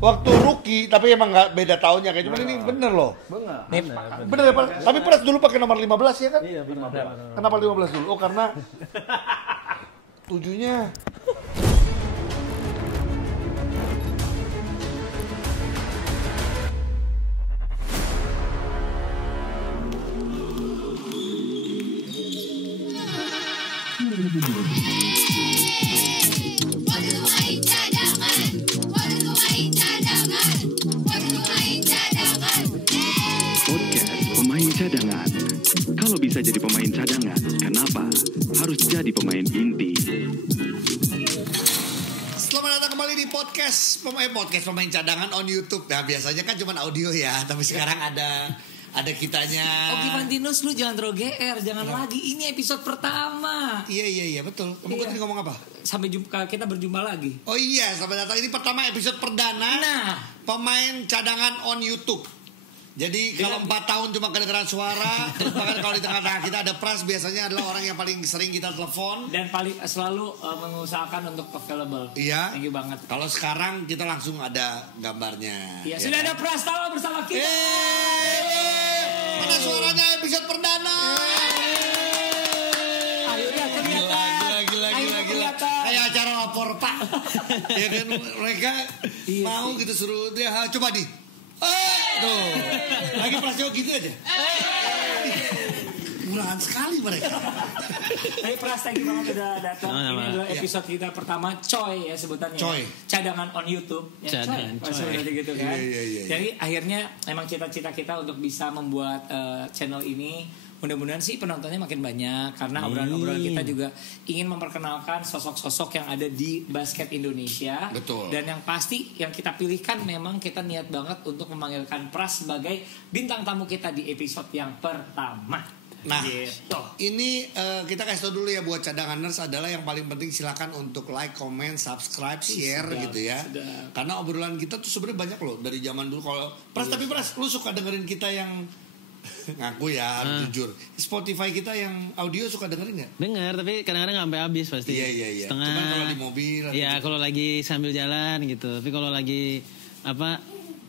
waktu rookie, tapi emang nggak beda tahunnya kayak cuman ini bener loh. Bener ya Pak? Tapi Pras dulu pakai nomor 15 ya kan? Iya, benar. Kenapa 15 dulu? Oh karena 7-nya. Podcast Pemain Cadangan. Kalau bisa jadi pemain cadangan, kenapa harus jadi pemain inti? Selamat datang kembali di podcast pemain cadangan on YouTube. Nah biasanya kan cuma audio ya, tapi sekarang ada kitanya. Oke Fantinus, lu jangan terlalu GR, jangan lagi. Ini episode pertama. Iya betul. Kamu Iya. tadi ngomong apa? Sampai jumpa, kita berjumpa lagi. Oh iya, selamat datang. Ini pertama episode perdana. Nah. Pemain cadangan on YouTube. Jadi kalau 4 tahun cuma kedengeran suara, bahkan kalau di tengah-tengah kita ada Pras, biasanya adalah orang yang paling sering kita telepon. Dan paling selalu mengusahakan untuk available. Iya. Thank you banget. Kalau sekarang kita langsung ada gambarnya. Iya, Ya sudah kan? ada Prastawa bersama kita. Mana suaranya episode perdana? Akhirnya kelihatan. Gila. Kelihatan. Kayak acara lapor Pak. Ya kan mereka Iya mau sih. gitu suruh dia coba di. Tuh. Lagi Prasetyo gitu aja. Murahan sekali mereka. Tapi Pras, thank you banget udah datang. Ini Sama-sama. adalah episode kita pertama, Coy ya sebutannya. Coy. Cadangan on YouTube. Ya, Cadangan, Coy. Coy. Sebenarnya gitu kan. Iya. Jadi akhirnya emang cita-cita kita untuk bisa membuat channel ini. Mudah-mudahan sih penontonnya makin banyak. Karena obrolan-obrolan kita juga ingin memperkenalkan sosok-sosok yang ada di basket Indonesia. Betul. Dan yang pasti yang kita pilihkan memang kita niat banget untuk memanggilkan Pras sebagai bintang tamu kita di episode yang pertama. Nah, Gitu. ini kita kasih tau dulu ya buat cadanganers adalah yang paling penting silakan untuk like, comment, subscribe, share Sedap, gitu ya. sedap. Karena obrolan kita tuh sebenarnya banyak loh dari zaman dulu. Kalau Pras, tapi Pras, lu suka dengerin kita yang ngaku ya, jujur. Spotify kita yang audio suka dengerin nggak? Dengar, tapi kadang-kadang nggak sampai habis pasti. Iya. Setengah. Cuman kalau di mobil atau Iya, gitu. kalau lagi sambil jalan gitu. Tapi kalau lagi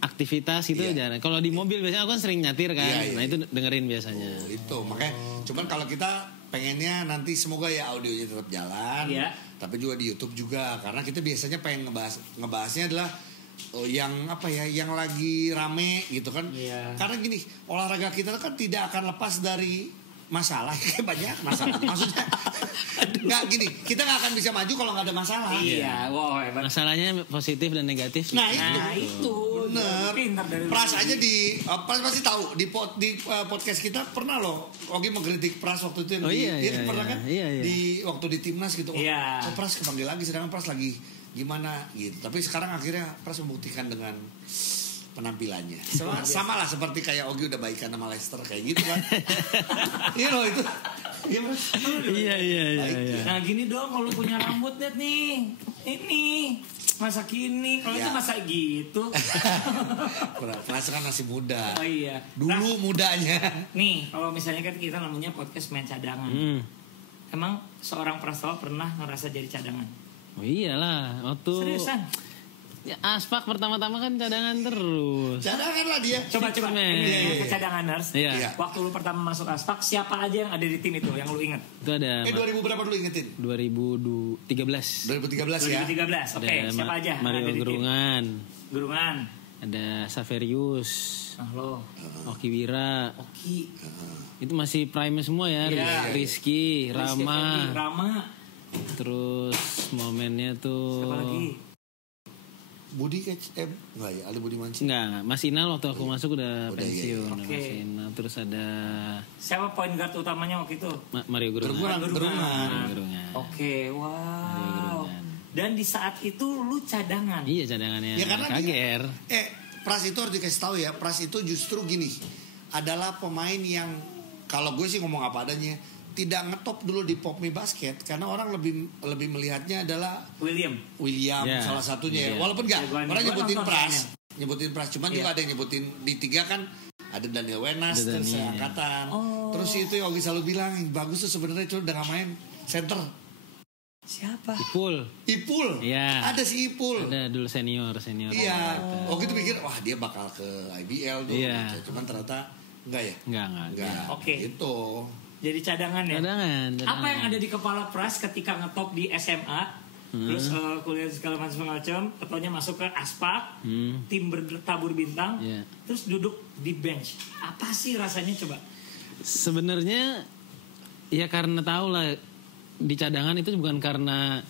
aktivitas gitu Iya. jarang. Kalau di mobil biasanya aku kan sering nyetir kan. Iya. Nah, itu dengerin biasanya. Oh, itu makanya cuman kalau kita pengennya nanti semoga ya audionya tetap jalan, Iya. tapi juga di YouTube juga karena kita biasanya pengen ngebahasnya adalah yang apa ya, yang lagi rame gitu kan. Iya. Karena gini, olahraga kita kan tidak akan lepas dari masalah. Kayak banyak masalah. Maksudnya nggak gini, kita nggak akan bisa maju kalau nggak ada masalah. Iya, wow hebat. Masalahnya positif dan negatif. Nah, Nah itu bener. pintar dari Pras aja di Pras pasti tahu di podcast kita pernah loh Ogi mengkritik Pras waktu itu yang Oh, di iya, pernah iya. kan Iya. di waktu di timnas gitu. Iya. Oh Pras kepanggil lagi, sedangkan Pras lagi gimana gitu. Tapi sekarang akhirnya Pras membuktikan dengan penampilannya. Sama lah seperti kayak Ogi udah baikan sama Leicester kayak gitu kan. Iya loh itu. Iya Pras. Iya. Baik. Nah gini dong kalau punya rambut net nih. Ini masa kini kalau Iya. itu masa gitu. Pras kan masih muda. Oh iya. Dulu mudanya. Nih kalau misalnya kan kita namanya podcast main cadangan. Emang seorang Prastawa pernah ngerasa jadi cadangan? Oh iyalah, waktu Seriusan? ya, Aspak pertama-tama kan cadangan terus. Cadangan lah dia. Coba Men. ini ke cadanganers. Iya. Iya. Waktu lu pertama masuk Aspak, siapa aja yang ada di tim itu yang lu inget? Itu ada 2000 berapa dulu ingetin? 2013. 2013 ya. 2013. Oke, Ada siapa aja yang Mario ada di tim? Gerungan, Gerungan. ada Saverius, Nah lo. Oki Wira. Oki. Itu masih prime semua ya. Iya. Rizky, Rama. Rama. Terus momennya tuh Siapa lagi? Budi enggak ya, ada Budi Manci. Enggak. Mas Inal waktu aku masuk udah Udah, pensiun. iya. Mas Oke. Inal. Terus ada Siapa point guard utamanya waktu itu? Mario Gerungan. Gerungan. Oke, wow. Gerungan. Dan di saat itu lu cadangan. Iya cadangannya Ya karena KGR. Pras itu harus dikasih tahu ya, Pras itu justru gini, adalah pemain yang kalau gue sih ngomong apa adanya, tidak ngetop dulu di Popme Basket karena orang lebih melihatnya adalah William. William Ya, salah satunya ya. iya. Walaupun enggak, Ya, orang gua nyebutin nonton Pras, soalnya. nyebutin Pras, cuman Iya. juga ada yang nyebutin di 3 kan ada Daniel Wenas Ada terus Daniel. angkatan. Oh. Terus itu yang Ogi selalu bilang yang bagus tuh sebenarnya cuma udah nggak main center. Siapa? Ipul. Iya. Ada si Ipul. Ada dulu senior. Iya. Waktu itu pikir wah dia bakal ke IBL tuh. Iya. Cuman ternyata enggak ya. Enggak. Oke. Itu. Jadi cadangan ya. Cadangan. Apa yang ada di kepala Pras ketika ngetop di SMA? Terus kuliah segala macam, ketuanya masuk ke Aspak, tim bertabur bintang, Iya. terus duduk di bench. Apa sih rasanya coba? Sebenarnya ya karena tahu lah di cadangan itu bukan karena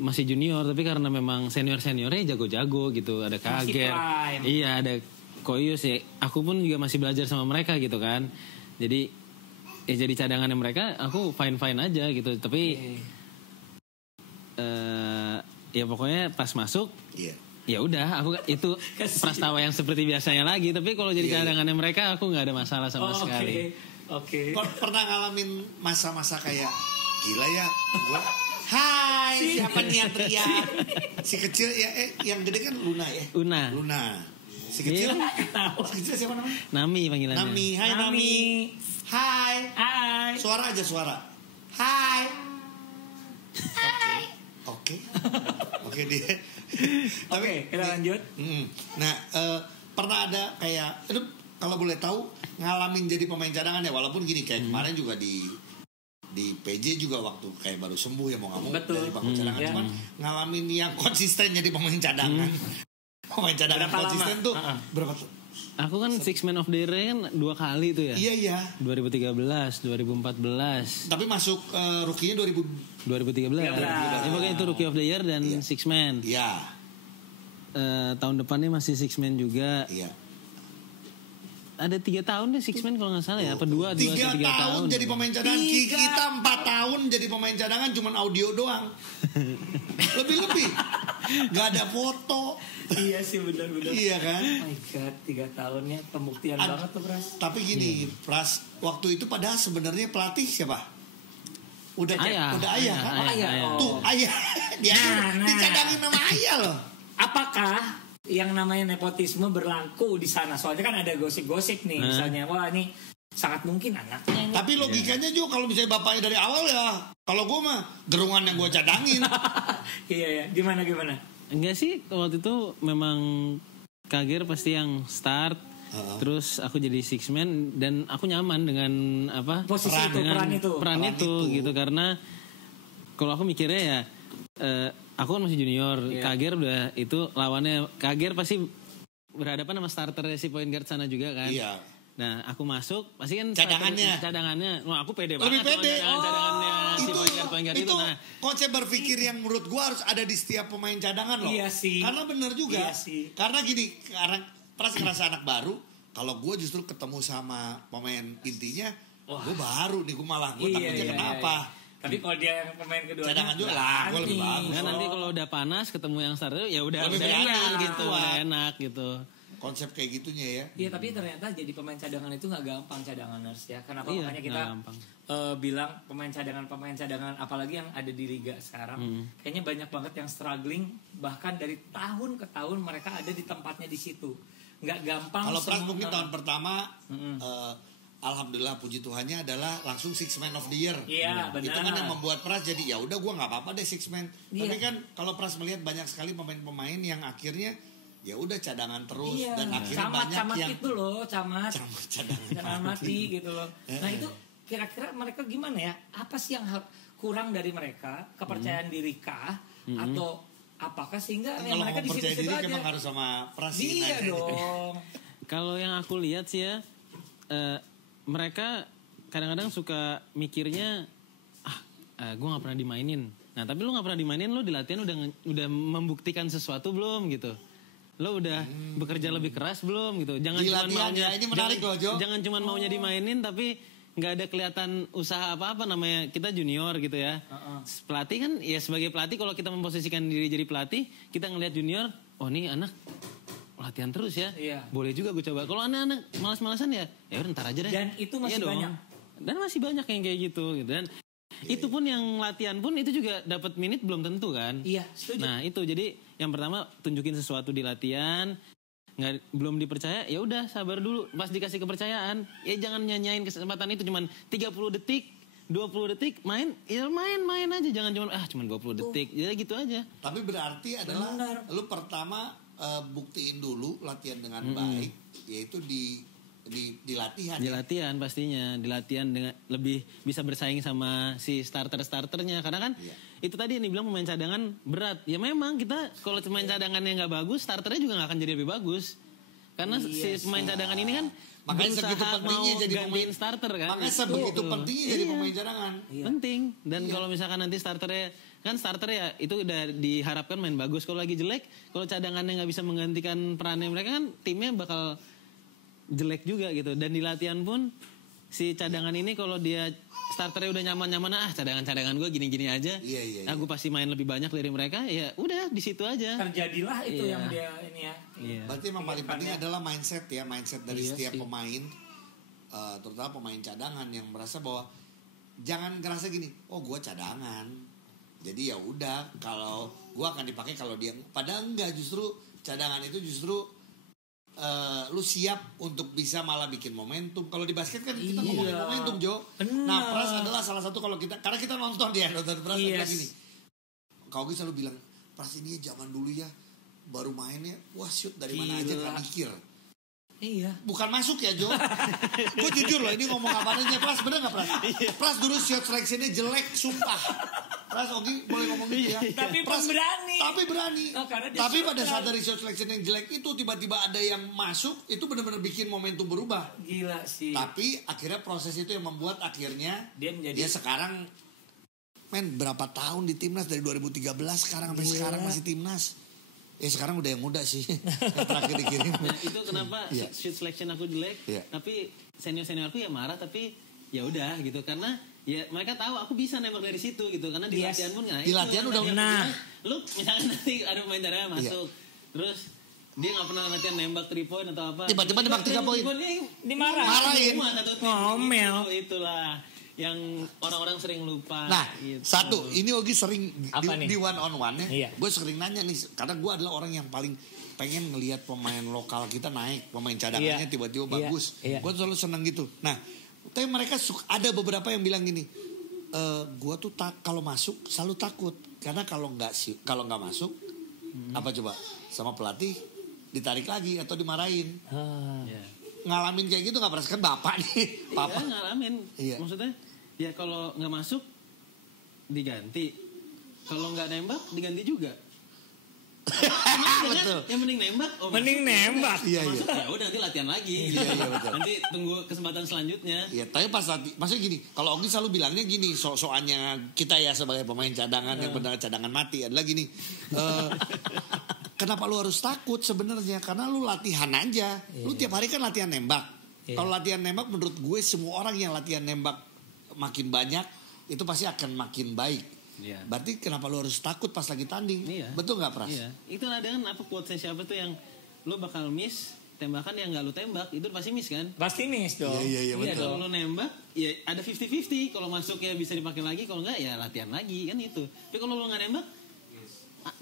masih junior, tapi karena memang seniornya jago-jago gitu. Ada Kager, prime. iya ada Koyus ya. Aku pun juga masih belajar sama mereka gitu kan. Jadi ya jadi cadangannya mereka, aku fine aja gitu. Tapi ya pokoknya pas masuk, ya udah aku itu prastawa yang seperti biasanya lagi. Tapi kalau jadi cadangannya mereka, aku nggak ada masalah sama sekali. Oke. Pernah ngalamin masa-masa kayak gila ya gua hai siapa nih yang teriak si kecil ya yang gede kan Luna ya Luna si kecil siapa namanya Nami panggilannya Hai Nami hai suara hai oke dia Oke, kita lanjut. Nah pernah ada kayak itu kalau boleh tahu ngalamin jadi pemain cadangan ya, walaupun gini kayak kemarin juga di PJ juga waktu kayak baru sembuh ya mau nggak mau dari bangku cadangan, cuman ngalamin yang konsisten jadi pemain cadangan. Pemain cadangan berapa konsisten lama? tuh berapa tuh? Aku kan Six Man of the Year kan 2 kali tuh ya. Iya. 2013, 2014. Tapi masuk rookie-nya 2013. Ya pokoknya itu Rookie of the Year dan Six Man. Iya. Tahun depannya masih Six Man juga. Iya. Ada 3 tahun deh Six Man kalau nggak salah ya. Apa 2 3 tahun tahun jadi pemain cadangan. Kita 4 tahun jadi pemain cadangan cuman audio doang. Lebih-lebih. Gak ada foto. Iya sih benar. Iya kan? Oh my god, 3 tahunnya pembuktian banget tuh Pras. Tapi gini, Pras, waktu itu padahal sebenarnya pelatih siapa? Udah ayah kan? Ayah. Tuh ayah. Dia dicadangin sama ayah loh. Apakah yang namanya nepotisme berlaku di sana? Soalnya kan ada gosip-gosip nih, misalnya wah ini sangat mungkin anaknya ini. Tapi logikanya juga kalau misalnya bapaknya dari awal ya, kalau gue mah gerungan yang gue cadangin. Iya, gimana? Enggak sih, waktu itu memang Kager pasti yang start. Terus aku jadi Six Man dan aku nyaman dengan apa? Posisi peran itu gitu, karena kalau aku mikirnya ya aku kan masih junior, Kager udah itu lawannya, Kager pasti berhadapan sama starter si point guard sana juga kan. Iya. Nah aku masuk pasti kan cadangannya, wah aku pede lebih banget pede. cadangannya si point guard itu. Nah konsep berpikir yang menurut gue harus ada di setiap pemain cadangan loh. Iya sih. Karena bener juga. Iya sih. Karena gini, karena Pras ngerasa anak baru. Kalau gue justru ketemu sama pemain intinya, gue baru nih, gue malah gue takutnya kenapa. Tapi kalau dia yang pemain kedua cadangan juga lah, gue lebih bagus. Nah, nanti kalau udah panas ketemu yang starter ya udah lebih enak gitu, udah enak gitu. Konsep kayak gitunya ya. Iya, tapi ternyata jadi pemain cadangan itu nggak gampang cadanganers ya. Kenapa Iya, makanya kita bilang pemain cadangan apalagi yang ada di liga sekarang, kayaknya banyak banget yang struggling, bahkan dari tahun ke tahun mereka ada di tempatnya di situ. Nggak gampang. Kalau Pras mungkin tahun pertama alhamdulillah puji Tuhannya adalah langsung Six Man of the Year. Iya, benar. Itu kan yang membuat Pras jadi ya udah gue nggak apa-apa deh Six Man. Iya. Tapi kan kalau Pras melihat banyak sekali pemain-pemain yang akhirnya ya udah cadangan terus dan akhirnya banyak yang itu loh, cadangan mati gitu loh. Nah itu kira-kira mereka gimana ya? Apa sih yang kurang dari mereka? Kepercayaan diri kah? Atau apakah sehingga kalau mereka di percaya situ diri aja? emang harus sama Pras. Iya dong. Kalau yang aku lihat sih ya, mereka kadang-kadang suka mikirnya gue nggak pernah dimainin. Nah tapi lu nggak pernah dimainin, lu di latihan udah membuktikan sesuatu belum gitu. Lo udah bekerja lebih keras belum gitu. Jangan cuma maunya ini menarik loh, Jo. Jangan cuma maunya dimainin tapi nggak ada kelihatan usaha apa-apa, namanya kita junior gitu ya. Pelatih kan ya sebagai pelatih kalau kita memposisikan diri jadi pelatih, kita ngelihat junior, oh nih anak latihan terus ya. Iya. Boleh juga gue coba. Kalau anak-anak malas-malasan ya udah ntar aja deh. Dan itu masih banyak. Dan masih banyak yang kayak gitu dan itu pun yang latihan pun itu juga dapat menit belum tentu kan. Iya, setuju. Nah, itu jadi yang pertama tunjukin sesuatu di latihan, belum dipercaya, ya udah sabar dulu. Pas dikasih kepercayaan, ya jangan nyanyain kesempatan itu cuman 30 detik 20 detik main, ya main aja, jangan cuma 20 detik, ya gitu aja. Tapi berarti adalah lu pertama buktiin dulu latihan dengan baik, yaitu di latihan. Di latihan pastinya, di latihan dengan lebih bisa bersaing sama si starternya, karena kan itu tadi yang dibilang pemain cadangan berat. Ya memang kita kalau pemain cadangannya nggak bagus, starternya juga nggak akan jadi lebih bagus. Karena si pemain cadangan ini kan makanya segitu pentingnya jadi pemain starter kan. Makanya sebegitu pentingnya jadi pemain cadangan. Penting. Dan kalau misalkan nanti starternya itu udah diharapkan main bagus. Kalau lagi jelek, kalau cadangannya nggak bisa menggantikan perannya mereka kan timnya bakal jelek juga gitu. Dan di latihan pun si cadangan ini kalau dia starternya udah nyaman-nyaman, cadangan gue gini-gini aja. Aku pasti main lebih banyak dari mereka. Ya udah di situ aja. Terjadilah itu yang dia ini ya. Berarti emang paling penting adalah mindset dari setiap pemain, terutama pemain cadangan yang merasa bahwa jangan ngerasa gini, oh gue cadangan, jadi ya udah kalau gue akan dipakai kalau dia. Padahal enggak, justru cadangan itu justru lu siap untuk bisa malah bikin momentum. Kalau di basket kan kita ngomongin momentum, Jo. Nah, Pras adalah salah satu kalau kita, karena kita nonton Pras bilang gini. Kau selalu bilang, Pras ini zaman dulu ya baru mainnya, wah shoot dari mana aja gak mikir. Iya. Bukan masuk ya, Jo. Gue jujur loh, ini ngomong apa adanya. Pras, bener gak Pras? Pras dulu shot seleksinya jelek, sumpah. Pras, Ogi boleh ngomong gitu ya. Tapi Pras berani. Tapi berani. Oh, tapi pada saat dari shot seleksi yang jelek itu tiba-tiba ada yang masuk, itu benar-benar bikin momentum berubah. Gila sih. Tapi akhirnya proses itu yang membuat akhirnya dia sekarang berapa tahun di timnas dari 2013 sekarang sampai sekarang masih timnas. Ya sekarang udah yang muda sih. Yang terakhir dikirim. Nah, itu kenapa shoot selection aku jelek. Tapi senior aku ya marah, tapi ya udah gitu, karena ya mereka tahu aku bisa nembak dari situ gitu, karena di latihan pun di latihan udah benar. Lu misalkan nanti ada pemain cadangan masuk, terus dia nggak pernah latihan nembak 3 point atau apa, tiba-tiba nembak 3 poin, dimarahin. Ngomel. Itulah yang orang-orang sering lupa. Nah, gitu. Satu, ini Ogi sering di one on one-nya, gue sering nanya nih, karena gue adalah orang yang paling pengen ngelihat pemain lokal kita naik, pemain cadangannya tiba-tiba bagus. Gue selalu seneng gitu. Nah, tapi mereka ada beberapa yang bilang gini, gue tuh kalau masuk selalu takut, karena kalau nggak masuk, apa coba sama pelatih ditarik lagi atau dimarahin. Ngalamin kayak gitu nggak pernah, kan bapak nih, papa ngalamin. Maksudnya ya kalau nggak masuk diganti, kalau nggak nembak diganti juga. Betul. Yang mending nembak. Mending nembak. Iya. Ya udah nanti latihan lagi. Iya betul. Nanti tunggu kesempatan selanjutnya. Iya, tapi maksudnya gini, kalau Ogi selalu bilangnya gini, soalnya kita ya sebagai pemain cadangan yang benar cadangan mati adalah gini. Kenapa lu harus takut sebenarnya? Karena lu latihan aja. Lu tiap hari kan latihan nembak. Kalau latihan nembak, menurut gue semua orang yang latihan nembak makin banyak, itu pasti akan makin baik. Berarti kenapa lu harus takut pas lagi tanding? Betul nggak, Pras? Itu ada kan apa quote siapa tuh yang lu bakal miss tembakan yang nggak lu tembak, itu pasti miss kan? Pasti miss dong. Iya betul. Kalau lu nembak ya ada 50-50, kalau masuk ya bisa dipakai lagi, kalau nggak ya latihan lagi kan itu. Tapi kalau lu nggak nembak,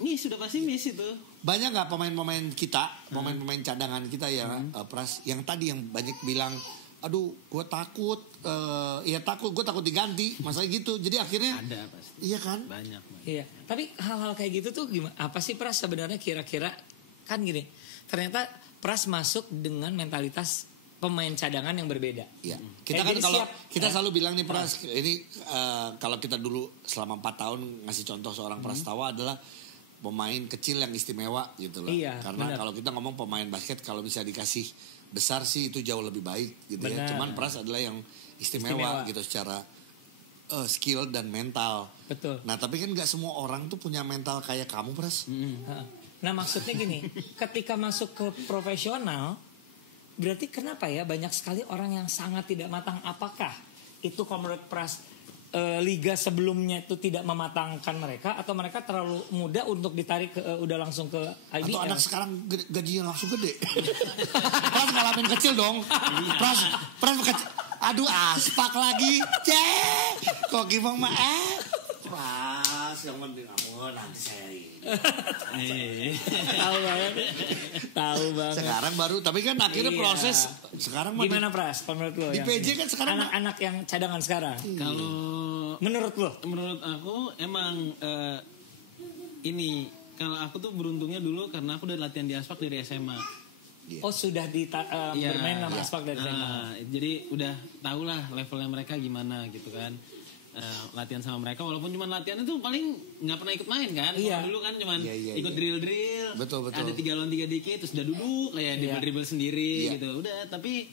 miss sudah pasti miss itu. Banyak nggak pemain-pemain kita, pemain-pemain cadangan kita ya, Pras, yang tadi yang banyak bilang, aduh gue takut, gue takut diganti, masalah gitu. Jadi akhirnya ada pasti. Iya kan? Banyak. Iya, tapi hal-hal kayak gitu tuh gimana? Apa sih Pras sebenarnya kira-kira kan gini? Ternyata Pras masuk dengan mentalitas pemain cadangan yang berbeda. Iya. Kita kan kalau kita selalu bilang nih Pras, ini kalau kita dulu selama 4 tahun ngasih contoh seorang Prastawa adalah pemain kecil yang istimewa gitu loh. Iya, karena kalau kita ngomong pemain basket kalau bisa dikasih besar sih itu jauh lebih baik gitu ya. Cuman Pras adalah yang istimewa gitu secara skill dan mental. Betul. Nah tapi kan nggak semua orang tuh punya mental kayak kamu, Pras. Nah maksudnya gini, ketika masuk ke profesional, berarti kenapa ya banyak sekali orang yang sangat tidak matang? Apakah itu kalau menurut Pras liga sebelumnya itu tidak mematangkan mereka, atau mereka terlalu muda untuk ditarik udah langsung ke IBL? Atau anak sekarang gajinya langsung gede. Pras ngalamin kecil dong. Pras kecil. Aduh aspak lagi. Kok gimana mah Pras. yang penting kamu nanti saya ini. Tahu banget. Sekarang baru, tapi kan akhirnya Iya. proses sekarang mah Gimana Pras? Menurut lo? di yang- PJ kan sekarang anak-anak yang cadangan sekarang. Kalau Menurut lo? menurut aku emang ini kalau aku tuh beruntungnya dulu karena aku udah latihan di Aspak dari SMA. Oh sudah Iya, bermain sama iya. Aspak dari SMA. Jadi udah tau lah levelnya mereka gimana gitu kan. Latihan sama mereka walaupun cuma latihan itu paling nggak pernah ikut main kan. Iya. Kalau dulu kan cuma Iya, ikut iya. drill. Betul. Ada 3 lawan 3 dikit terus udah duduk kayak Iya. dribble sendiri Iya. gitu. Udah tapi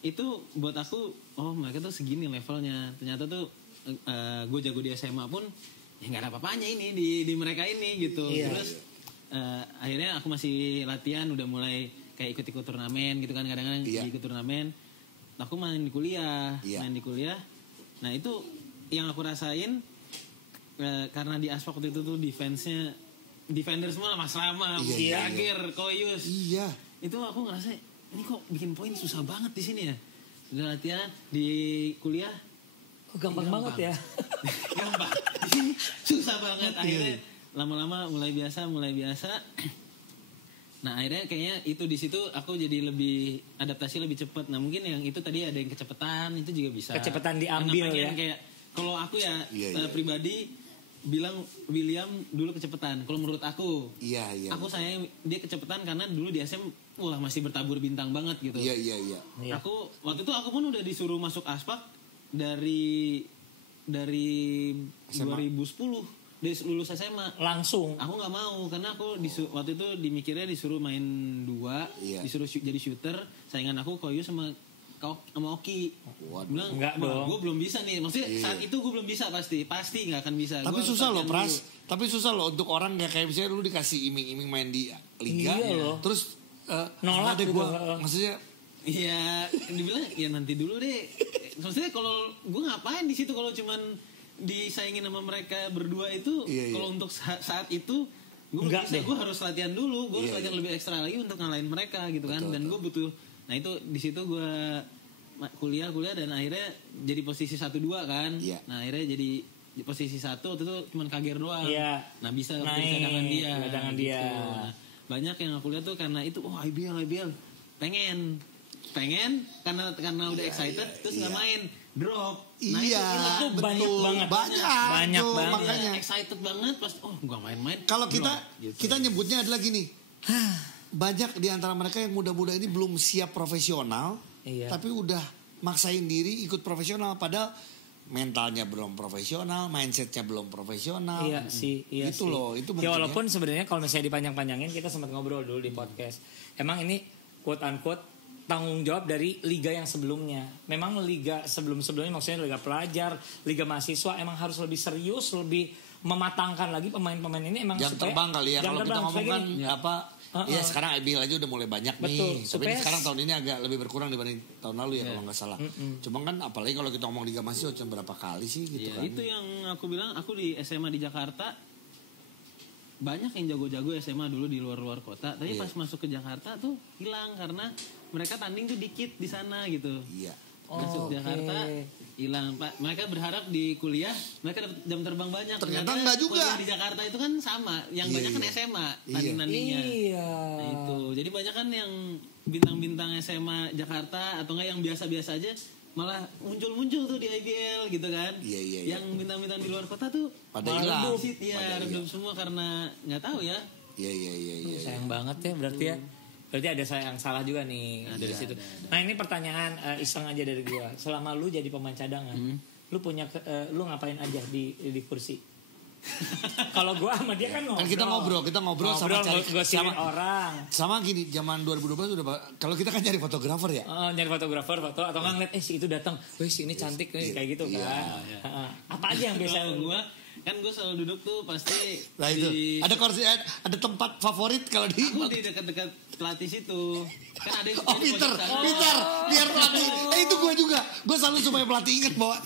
itu buat aku oh mereka tuh segini levelnya. Ternyata tuh gue jago di SMA pun ya nggak ada apa-apanya ini di mereka ini gitu. Iya. Terus akhirnya aku masih latihan udah mulai kayak ikut-ikut turnamen gitu kan kadang-kadang Iya. ikut turnamen. Aku main di kuliah, Iya. Nah itu yang aku rasain karena di Aspak waktu itu tuh defender semua Mas Rama, Iya, iya, Jagir, Koyus. Iya. Itu aku ngerasa ini kok bikin poin susah banget di sini ya. Udah latihan di kuliah Kok gampang banget ya? gampang. Di sini susah banget akhirnya lama-lama mulai biasa. Nah akhirnya kayaknya itu di situ aku jadi lebih adaptasi lebih cepat. Nah mungkin yang itu tadi ada yang kecepatan itu juga bisa. Kecepatan diambil Karena ya. Kayak kalau aku ya Iya. pribadi bilang William dulu kecepatan. Kalau menurut aku, Iya. aku sayang dia kecepatan karena dulu di SM wah masih bertabur bintang banget gitu. Iya. Iya. Aku waktu itu aku pun udah disuruh masuk Aspak dari SMA. 2010 dari lulus SMA. Langsung. Aku nggak mau karena aku waktu itu dimikirnya disuruh main 2, Iya. disuruh jadi shooter. Saingan aku Koyus sama Oki. Waduh. Bilang Enggak dong. gue belum bisa nih. Maksudnya Iya. saat itu gue belum bisa pasti nggak akan bisa. Tapi Gua harus susah loh latihan Pras. dulu. Tapi susah loh untuk orang kayak misalnya lu dikasih iming-iming main di liga, Iya loh. terus Nolak ada gitu, gua, heeh. maksudnya Iya, dibilang ya nanti dulu deh. Maksudnya kalau gue ngapain di situ kalau cuman disaingin sama mereka berdua itu, Iya, kalau iya. untuk saat itu gue Enggak bisa, deh. gue harus latihan dulu, gue harus Iya, latihan iya. lebih ekstra lagi untuk ngalahin mereka gitu kan. Betul, Dan gue butuh, nah itu di situ gue kuliah dan akhirnya jadi posisi 1-2 kan. Iya. Nah akhirnya jadi di posisi 1 waktu itu cuman kager doang. Iya. Nah bisa Naik, dari cadangan dia. cadangan gitu. dia. Nah, banyak yang aku lihat tuh karena itu IBL pengen karena udah excited terus nggak iya. main drop. Nah, iya, itu betul. betul. Banyak banget. Banyak tuh, banget. makanya. excited banget pas gua main-main. Kalau kita drop, gitu. kita nyebutnya adalah gini. Banyak di antara mereka yang muda-muda ini belum siap profesional, Iya. tapi udah maksain diri ikut profesional padahal mentalnya belum profesional, mindsetnya belum profesional. Iya sih, iya Itu sih. loh, itu Ya mungkin walaupun sebenarnya kalau misalnya dipanjang-panjangin kita sempat ngobrol dulu di podcast. Emang ini quote unquote tanggung jawab dari liga yang sebelumnya. Memang liga sebelum-sebelumnya maksudnya liga pelajar, liga mahasiswa emang harus lebih serius, lebih mematangkan lagi pemain-pemain ini emang jam supaya terbang kali ya jam kalau kita terbang, ngomong supaya kan gini, apa ya sekarang IBL aja udah mulai banyak Betul, nih tapi supaya- sekarang tahun ini agak lebih berkurang dibanding tahun lalu ya kalau nggak salah cuma kan apalagi kalau kita ngomong Liga Mahasiswa cuma berapa kali sih gitu Iya, kan itu yang aku bilang aku di SMA di Jakarta banyak yang jago-jago SMA dulu di luar-luar kota tapi Iya. pas masuk ke Jakarta tuh hilang karena mereka tanding tuh dikit di sana gitu. iya Masuk oke. Jakarta hilang Pak. Mereka berharap di kuliah mereka dapat jam terbang banyak. Ternyata enggak juga. kuliah di Jakarta itu kan sama. Yang Iya, banyak kan iya. SMA Iya. tanding-tandingnya. Iya. Nah, itu. Jadi banyak kan yang bintang-bintang SMA Jakarta atau enggak yang biasa-biasa aja malah muncul-muncul tuh di IBL gitu kan. Iya, iya, iya. Yang bintang-bintang di luar kota tuh Pada malah hilang. redup. Ya, Pada redup iya. semua karena nggak tahu ya. iya Sayang banget ya berarti ya. Berarti ada yang salah juga nih dari situ. Nah ini pertanyaan iseng aja dari gua. Selama lu jadi pemain cadangan, lu punya lu ngapain aja di kursi? Kalau gua sama dia kan ngobrol. Kan kita ngobrol sama cari gosipin sama orang. sama gini zaman 2012 udah kalau kita kan cari fotografer ya Nyari fotografer foto atau nggak ngeliat si itu datang, wih si ini cantik nih kayak gitu Iya, kan. Heeh. Apa aja yang biasa Kalau gua kan gue selalu duduk tuh pasti nah itu di ada kursi ada tempat favorit kalau di aku di dekat-dekat pelatih situ kan ada yang oh pinter biar pelatih itu gue juga gue selalu supaya pelatih ingat bahwa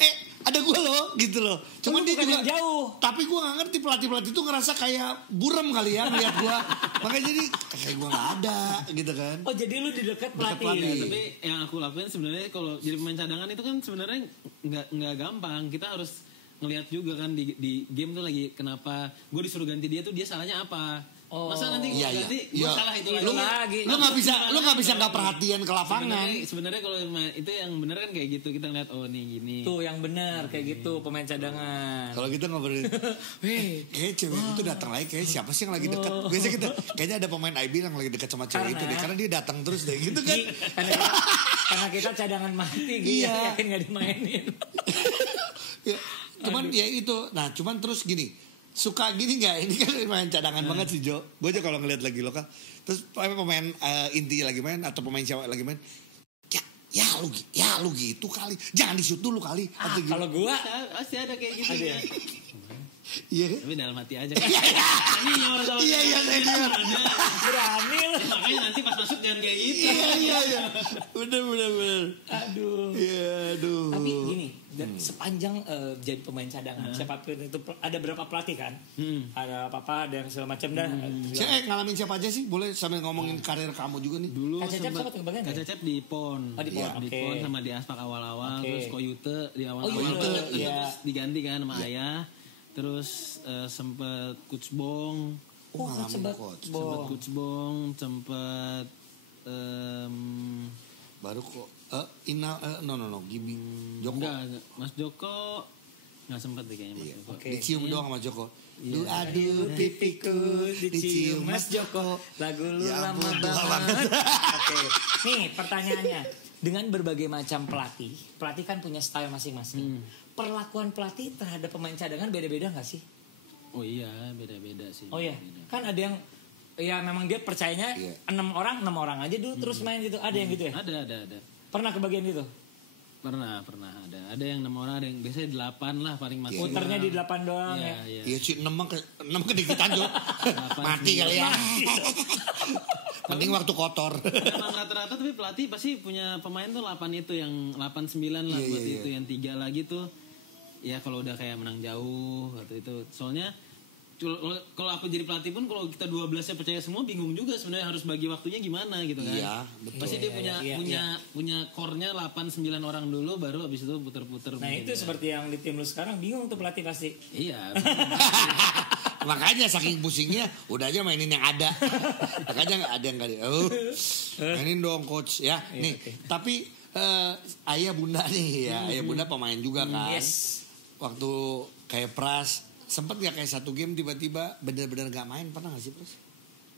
ada gue loh gitu loh cuman Lu dia bukan juga yang jauh. tapi gue gak ngerti pelatih tuh ngerasa kayak burem kali ya ngeliat gue makanya jadi kayak gue gak ada gitu kan Oh jadi lu di dekat pelatih. pelatih. Ya, tapi yang aku lakuin sebenarnya kalau jadi pemain cadangan itu kan sebenarnya nggak gampang. Kita harus ngelihat juga kan di game tuh lagi kenapa gue disuruh ganti dia tuh dia salahnya apa. Masa nanti Iya, ganti gue iya. salah itu Lu lagi. lu nggak bisa nggak perhatian ke lapangan. Sebenarnya kalau itu yang bener kan kayak gitu kita ngeliat oh nih gini. Tuh yang benar kayak gitu pemain cadangan. Kalau kita ngobrolin, kayak cewek itu datang lagi, kayak siapa sih yang lagi deket? Biasa kita, kayaknya ada pemain IB yang lagi deket sama cewek itu deh, karena dia datang terus deh, gitu kan? Karena kita cadangan mati, gitu Iya. yakin nggak dimainin. Ya, cuman ya itu, nah cuman terus gini. Suka gini nggak? Ini kan main cadangan banget sih Jo. Gue aja kalau ngeliat lagi lo kan. Terus pemain inti lagi main atau pemain cewek lagi main. Ya lu gitu kali. Jangan di shoot dulu kali. Kalau gua Pasti ada kayak gitu. ada ya. Iya. Tapi dalam hati aja kan. Iya senior. Berani lu. Makanya nanti pas masuk jangan kayak gitu. Iya. Bener. Aduh. Iya, aduh. Tapi gini, sepanjang jadi pemain cadangan, siapapun itu ada berapa pelatih kan? Ada apa ada yang segala macam dah. Ngalamin siapa aja sih? Boleh sambil ngomongin karir kamu juga nih. Dulu Kak Cecep sempat kebagian nggak? Kak Cecep di PON. Oh, di PON, Di oke. PON sama di Aspak awal-awal. Oke. Terus Koyute di awal-awal. Yute, iya. Terus diganti kan sama Ayah. Terus sempet Coach Bong. Oh, ngalamin sempat coach. Sempet Coach Bong. Sempet Baru kok no Gibi Joko. enggak, Mas Joko nggak sempet deh kayaknya Mas Joko. Oke. Dicium doang sama Joko. Iya. Aduh pipiku dicium Mas Joko. Lagu lu Ya lama ampun, tua banget. Oke. Nih pertanyaannya. Dengan berbagai macam pelatih kan punya style masing-masing. Perlakuan pelatih terhadap pemain cadangan beda-beda nggak sih? Oh iya, beda-beda sih. Oh iya. Beda. Kan ada yang ya memang dia percayanya Iya. 6 orang aja dulu terus main gitu. Ada yang gitu ya? Ada. Pernah kebagian gitu? Pernah ada. Ada yang 6 orang, ada yang biasanya 8 lah paling maksimal. Puternya di 8 doang Iya, ya. iya. Iya sih 6 kedikitan Jo. Mati kali ya. Mending waktu kotor. Emang rata-rata tapi pelatih pasti punya pemain tuh 8 itu yang 8-9 lah Iya, buat iya, itu yang 3 lagi tuh ya kalau udah kayak menang jauh atau itu. Soalnya kalau aku jadi pelatih pun kalau kita 12-nya percaya semua bingung juga sebenarnya harus bagi waktunya gimana gitu kan. Iya, betul. Pasti dia punya core-nya 8-9 orang dulu baru habis itu puter-puter. Nah itu seperti yang di tim lu sekarang bingung tuh pelatih pasti. Iya. Makanya saking pusingnya udah aja mainin yang ada. Makanya nggak ada yang kali. Mainin dong coach ya. Nih, tapi ayah bunda nih ya. Ayah bunda pemain juga kan. Yes. Waktu kayak Pras sempet nggak kayak satu game tiba-tiba bener-bener nggak main, pernah nggak sih Pras?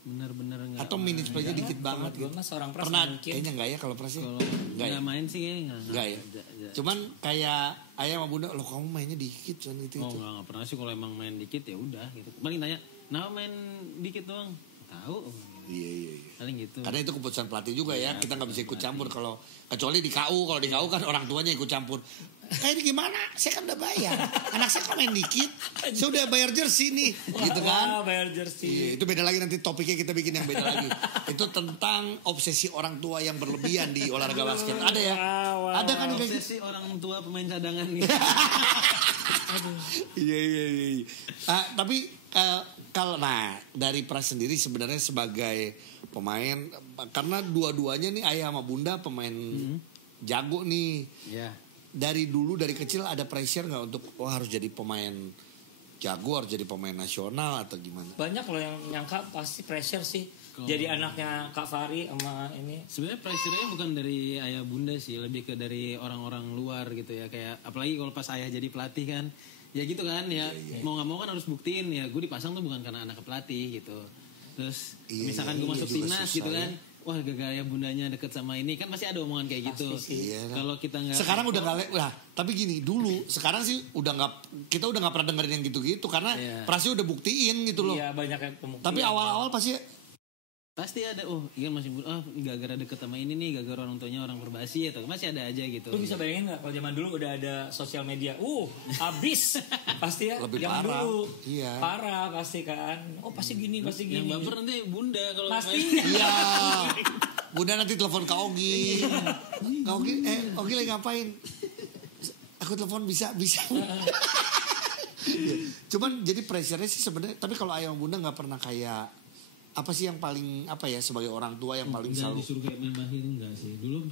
Bener-bener enggak. Atau minutes play-nya dikit banget Gue gitu. mah seorang Pras Pernah mungkin. kayaknya nggak ya kalau Pras ya? Kalau Nggak ya? enggak main sih kayaknya Nggak ya? Cuman kayak ayah sama bunda, lo kamu mainnya dikit cuman itu. Oh enggak pernah sih kalau emang main dikit ya udah gitu. Paling tanya, "Kenapa main dikit doang?" Tahu. Iya. Paling gitu. Karena itu keputusan pelatih juga ya. Kita nggak bisa ikut campur kalau kecuali di KU. Kalau di KU kan orang tuanya ikut campur. Kayak ini gimana? Saya kan udah bayar. Anak saya kan main dikit. Saya udah bayar jersey nih, gitu kan? bayar jersey. Iya, itu beda lagi nanti topiknya kita bikin yang beda lagi. Itu tentang obsesi orang tua yang berlebihan di olahraga basket. Ada ya? Ada kan kayak gitu? Obsesi orang tua pemain cadangan gitu. Iya. Tapi kalau dari Pras sendiri sebenarnya sebagai pemain karena dua-duanya nih ayah sama bunda pemain jago nih. Iya. Dari dulu dari kecil ada pressure nggak untuk harus jadi pemain jago, harus jadi pemain nasional atau gimana? Banyak loh yang nyangka pasti pressure sih. Jadi anaknya Kak Fari sama ini. Sebenarnya pressure-nya bukan dari ayah bunda sih, lebih ke dari orang-orang luar gitu ya. Kayak apalagi kalau pas ayah jadi pelatih kan, ya gitu kan ya. Mau nggak mau kan harus buktiin ya. Gue dipasang tuh bukan karena anak pelatih gitu. Terus misalkan gue masuk juga timnas susah gitu kan, ya. wah gaya bundanya deket sama ini kan pasti ada omongan kayak gitu. Iya, kan? Kalau kita nggak Sekarang udah nggak tapi gini dulu sekarang sih kita udah nggak pernah dengerin yang gitu-gitu karena Prasnya udah buktiin gitu loh. Iya banyak yang pembuktian. Tapi awal-awal pasti ada iya masih gara-gara deket sama ini nih, gara-gara orang tuanya orang Perbasi atau masih ada aja gitu. Lu bisa bayangin gak kalau zaman dulu udah ada sosial media, habis pasti ya. Lebih zaman parah. dulu, Iya. parah pasti kan. Oh pasti gini. Yang baper nanti bunda kalau Pasti. iya. Bunda nanti telepon Kak Ogi. Kak Ogi, Ogi lagi ngapain? Aku telepon bisa. Cuman jadi pressure-nya sih sebenarnya. Tapi kalau ayah sama bunda nggak pernah kayak apa sih yang paling sebagai orang tua yang paling selalu disuruh kayak main basket enggak sih. Dulu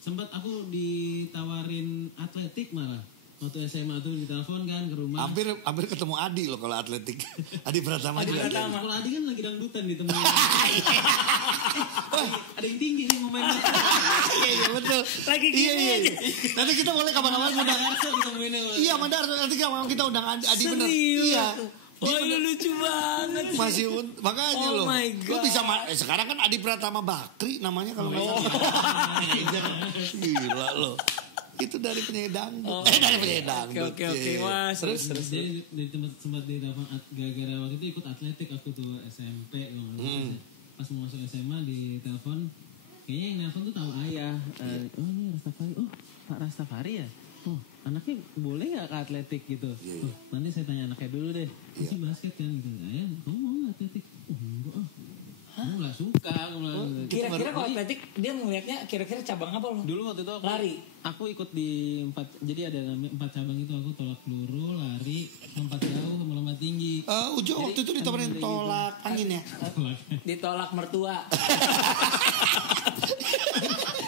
sempat aku ditawarin atletik malah. waktu SMA tuh ditelepon kan ke rumah. Hampir ketemu Adi loh kalau atletik. Adi Pratama juga. Kalau Adi kan lagi dangdutan ditemuin. Ada yang tinggi nih mau main. Iya betul. Lagi gini. Iya. Nanti kita boleh kapan-kapan undang. Darso ditemuinnya. Iya Mandarso, nanti kita undang Adi bener. Serius? Iya. Oh lu lucu banget. Masih makanya Oh loh. my Lu God. bisa sekarang kan Adi Pratama Bakri namanya kalau nggak salah. Gila loh. Itu dari penyanyi dangdut. Dari penyanyi dangdut. Oke. Wah, terus. Jadi dari tempat sempat di gara-gara waktu itu ikut atletik aku tuh SMP pas mau masuk SMA di telepon kayaknya yang nelfon tuh tahu ayah. Oh ini Rastafari. Oh Pak Rastafari ya. Oh anaknya boleh nggak ke atletik gitu. Oh, nanti saya tanya anaknya dulu deh. Masih basket kan gitu. Ayah kamu mau nggak atletik? Oh enggak ah. Aku nggak suka. Kira-kira kalau atletik dia ngelihatnya kira-kira cabang apa lo? Dulu waktu itu Lari. Aku ikut di 4, jadi ada 4 cabang itu, aku tolak peluru, lari, lompat jauh, sama lompat tinggi. Ujo waktu itu ditemenin tolak angin ya. Ditolak mertua.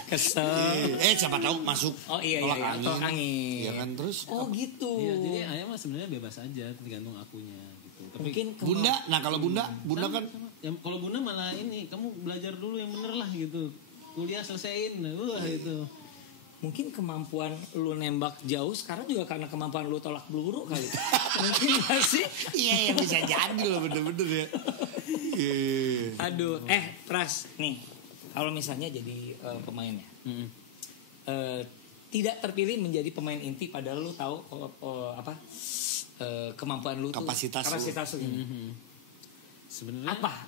Kesel. Siapa tahu masuk Oh iya tolak iya, angin. tolak angin. Iya kan terus. Oh gitu. Iya, jadi ayah mah sebenarnya bebas aja, tergantung akunya gitu. Tapi Mungkin Bunda, nah kalau Bunda kan ya, kalau Bunda malah ini, kamu belajar dulu yang bener lah gitu. Kuliah selesaiin, itu. mungkin kemampuan lu nembak jauh sekarang juga karena kemampuan lu tolak peluru kali. Mungkin gak sih? iya bisa jadi loh bener-bener ya. Iya. Aduh, Pras, nih kalau misalnya jadi pemainnya, tidak terpilih menjadi pemain inti padahal lu tahu kemampuan lu Kapasitas tuh gini. Sebenarnya Apa?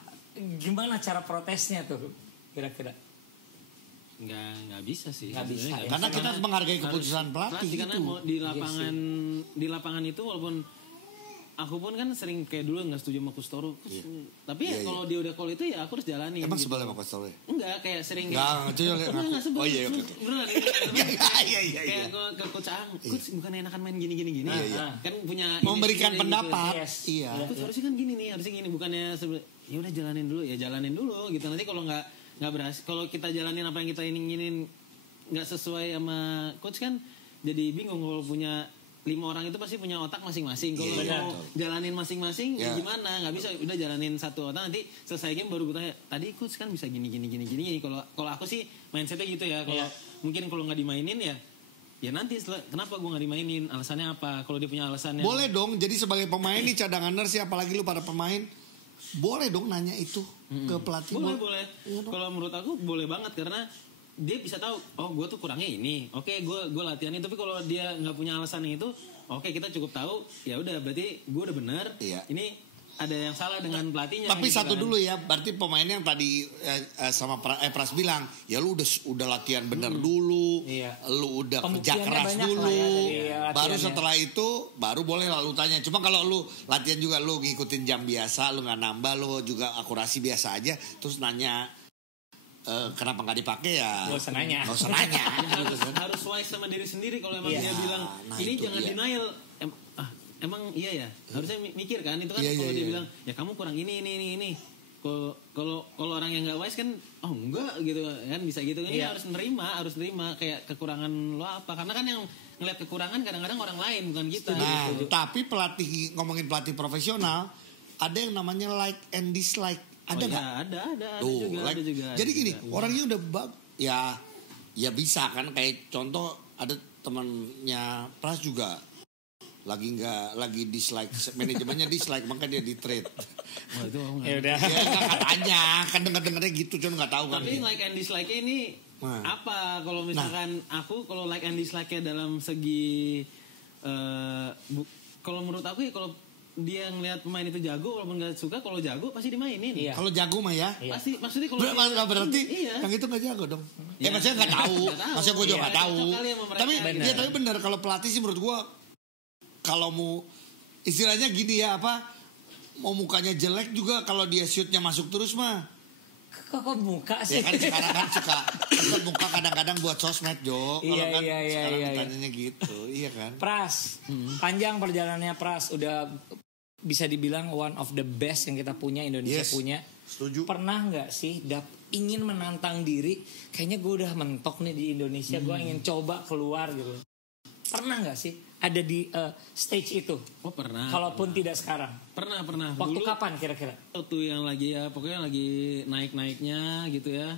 Gimana cara protesnya tuh kira-kira? nggak bisa sih. Nggak bisa, Sebenarnya ya. Karena kita harus menghargai keputusan pelatih karena gitu. mau di lapangan itu walaupun aku pun kan sering kayak dulu nggak setuju sama Kustoro. Tapi ya kalau dia udah call itu ya aku harus jalani. Emang gitu. sebel sama Coach Toro ya? Enggak, kayak sering Enggak, cuy. Enggak sebel. Oh iya, oke. Beneran. Iya. Kayak ke Coach Ang, Coach bukan enakan main gini. Iya. Kan punya Memberikan ini, pendapat. Yes. Iya. Coach harusnya kan gini nih, harusnya gini, bukannya ya udah jalanin dulu gitu. Nanti kalau nggak berhasil, kalau kita jalanin apa yang kita inginin nggak sesuai sama coach kan jadi bingung. Kalau punya 5 orang itu pasti punya otak masing-masing. Kalau mau jalanin masing-masing ya gimana? Nggak bisa udah jalanin satu otak, nanti selesai game baru gue tanya tadi coach kan bisa gini. Kalau aku sih mindsetnya gitu ya. Kalau mungkin kalau nggak dimainin ya nanti kenapa gue nggak dimainin, alasannya apa? Kalau dia punya alasannya Boleh dong. Jadi sebagai pemain nih cadanganer sih, apalagi lu para pemain, boleh dong nanya itu ke pelatih. Boleh. Kalau menurut aku boleh banget karena dia bisa tahu, oh gue tuh kurangnya ini, oke gue latihanin. Tapi kalau dia nggak punya alasan itu, oke kita cukup tahu, ya udah berarti gue udah benar. Iya. Ini ada yang salah dengan pelatihnya. Tapi gitu satu kan. dulu ya, berarti pemain yang tadi sama Pras bilang, ya lu udah latihan bener dulu, lu udah kerja Pembuktiannya keras banyak dulu, lah ya dari baru latihannya. setelah itu baru boleh lalu tanya. Cuma kalau lu latihan juga lu ngikutin jam biasa, lu nggak nambah, lu juga akurasi biasa aja, terus nanya kenapa nggak dipakai ya? Nggak usah nanya. harus wise sama diri sendiri. Kalau emang dia bilang ini jangan denial, emang iya ya, harusnya mikir kan itu kan. Kalau dia bilang ya kamu kurang ini. Kalau orang yang nggak wise kan, oh enggak gitu kan, bisa gitu kan. Dia harus nerima kayak kekurangan lo apa, karena kan yang ngeliat kekurangan kadang-kadang orang lain bukan kita. Nah, tapi ngomongin pelatih profesional, ada yang namanya like and dislike. Ada nggak? Ada juga. Jadi gini, orangnya udah ya bisa kan, kayak contoh ada temannya Pras juga lagi dislike, manajemennya dislike, makanya dia di trade. Wah, itu Ya udah. Ya katanya kan dengar-dengarnya gitu, cuma nggak tahu kan. Tapi like and dislike ini apa? Kalau misalkan aku kalau like and dislike-nya dalam segi kalau menurut aku ya, kalau dia ngelihat pemain itu jago walaupun nggak suka, kalau jago pasti dimainin. Iya. Kalau jago mah ya. Pasti maksudnya kalau Berarti iya. yang itu nggak jago dong. Maksudnya nggak tahu. Maksudnya gue juga nggak tahu. Tapi tapi benar kalau pelatih sih menurut gue, kalau mau istilahnya gini ya, mau mukanya jelek juga kalau dia shootnya masuk terus mah. Kok muka sih? Ya kan sekarang kan suka muka kadang-kadang buat sosmed, Jo. Kalau kan sekarang ditanyanya gitu, iya kan. Pras, panjang perjalanannya Pras, udah bisa dibilang one of the best yang kita punya, Indonesia punya. Setuju. Pernah nggak sih ingin menantang diri? Kayaknya gue udah mentok nih di Indonesia, gue ingin coba keluar gitu. Pernah nggak sih? ada di stage itu? Oh pernah. Kalaupun tidak sekarang. Pernah. Waktu Dulu, kapan kira-kira? waktu yang lagi ya pokoknya lagi naik-naiknya gitu ya.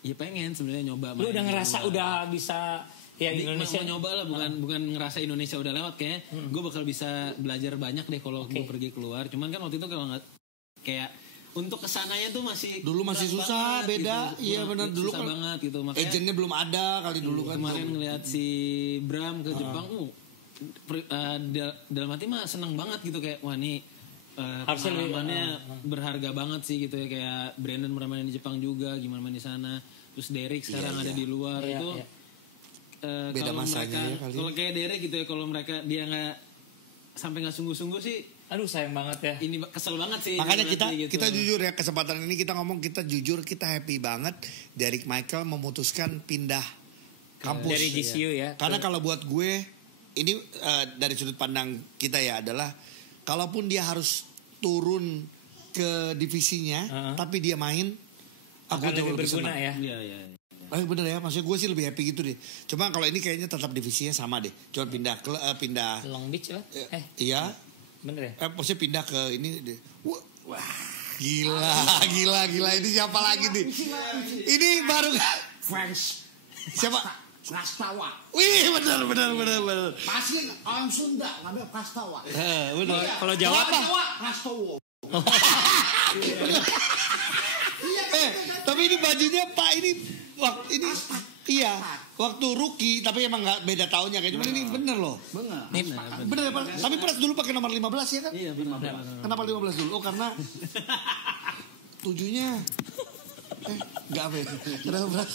Ya pengen sebenarnya nyoba. Lu udah main ngerasa di luar. udah bisa ya di Indonesia? Mau nyoba lah, bukan ngerasa Indonesia udah lewat kayak. Gue bakal bisa belajar banyak deh kalau gue pergi keluar. Cuman kan waktu itu kalau nggak kayak untuk kesananya tuh masih Dulu masih kurang susah, banget beda. gitu. Iya, benar. Dulu susah kan banget gitu. Makanya agentnya belum ada kali dulu kan. kemarin ngeliat si Bram ke Jepang, dalam hati mah seneng banget gitu kayak wah nih Harusnya lebih- pengalamannya berharga banget sih gitu ya, kayak Brandon bermain di Jepang juga, gimana main di sana, terus Derek sekarang ada di luar Iya, itu iya. Beda kalau masanya mereka, ya kali. kalau kayak Derek gitu ya, kalau mereka dia nggak sampai nggak sungguh-sungguh sih, Aduh sayang banget ya. ini kesel banget sih. Makanya dalam hati gitu. kita jujur ya, kesempatan ini kita ngomong, kita jujur, kita happy banget Derek Michael memutuskan pindah kampus. Dari GCU ya. Karena kalau buat gue ini dari sudut pandang kita ya adalah kalaupun dia harus turun ke divisinya tapi dia main, aku akan jauh lebih lebih berguna senang. ya. Iya. Bener ya, maksudnya gue sih lebih happy gitu deh. Cuma kalau ini kayaknya tetap divisinya sama deh. Cuma pindah Long Beach lah. iya. Bener ya? Maksudnya pindah ke ini deh. Wah, gila. Ini siapa lagi nih? Ini baru French. siapa? Prastawa. Wih, benar. Pasti orang Sunda ngambil Prastawa. Benar. Kalau Jawa apa? Prastowo. Tapi ini bajunya Pak ini waktu ini iya, waktu rookie tapi emang nggak beda tahunnya kayak, cuman ini bener loh. Nih, Bener ya, Pak? Tapi Pras dulu pakai nomor 15 ya kan? Iya benar. Kenapa 15 dulu? Oh, karena tujuhnya enggak apa ya? Kenapa Pras?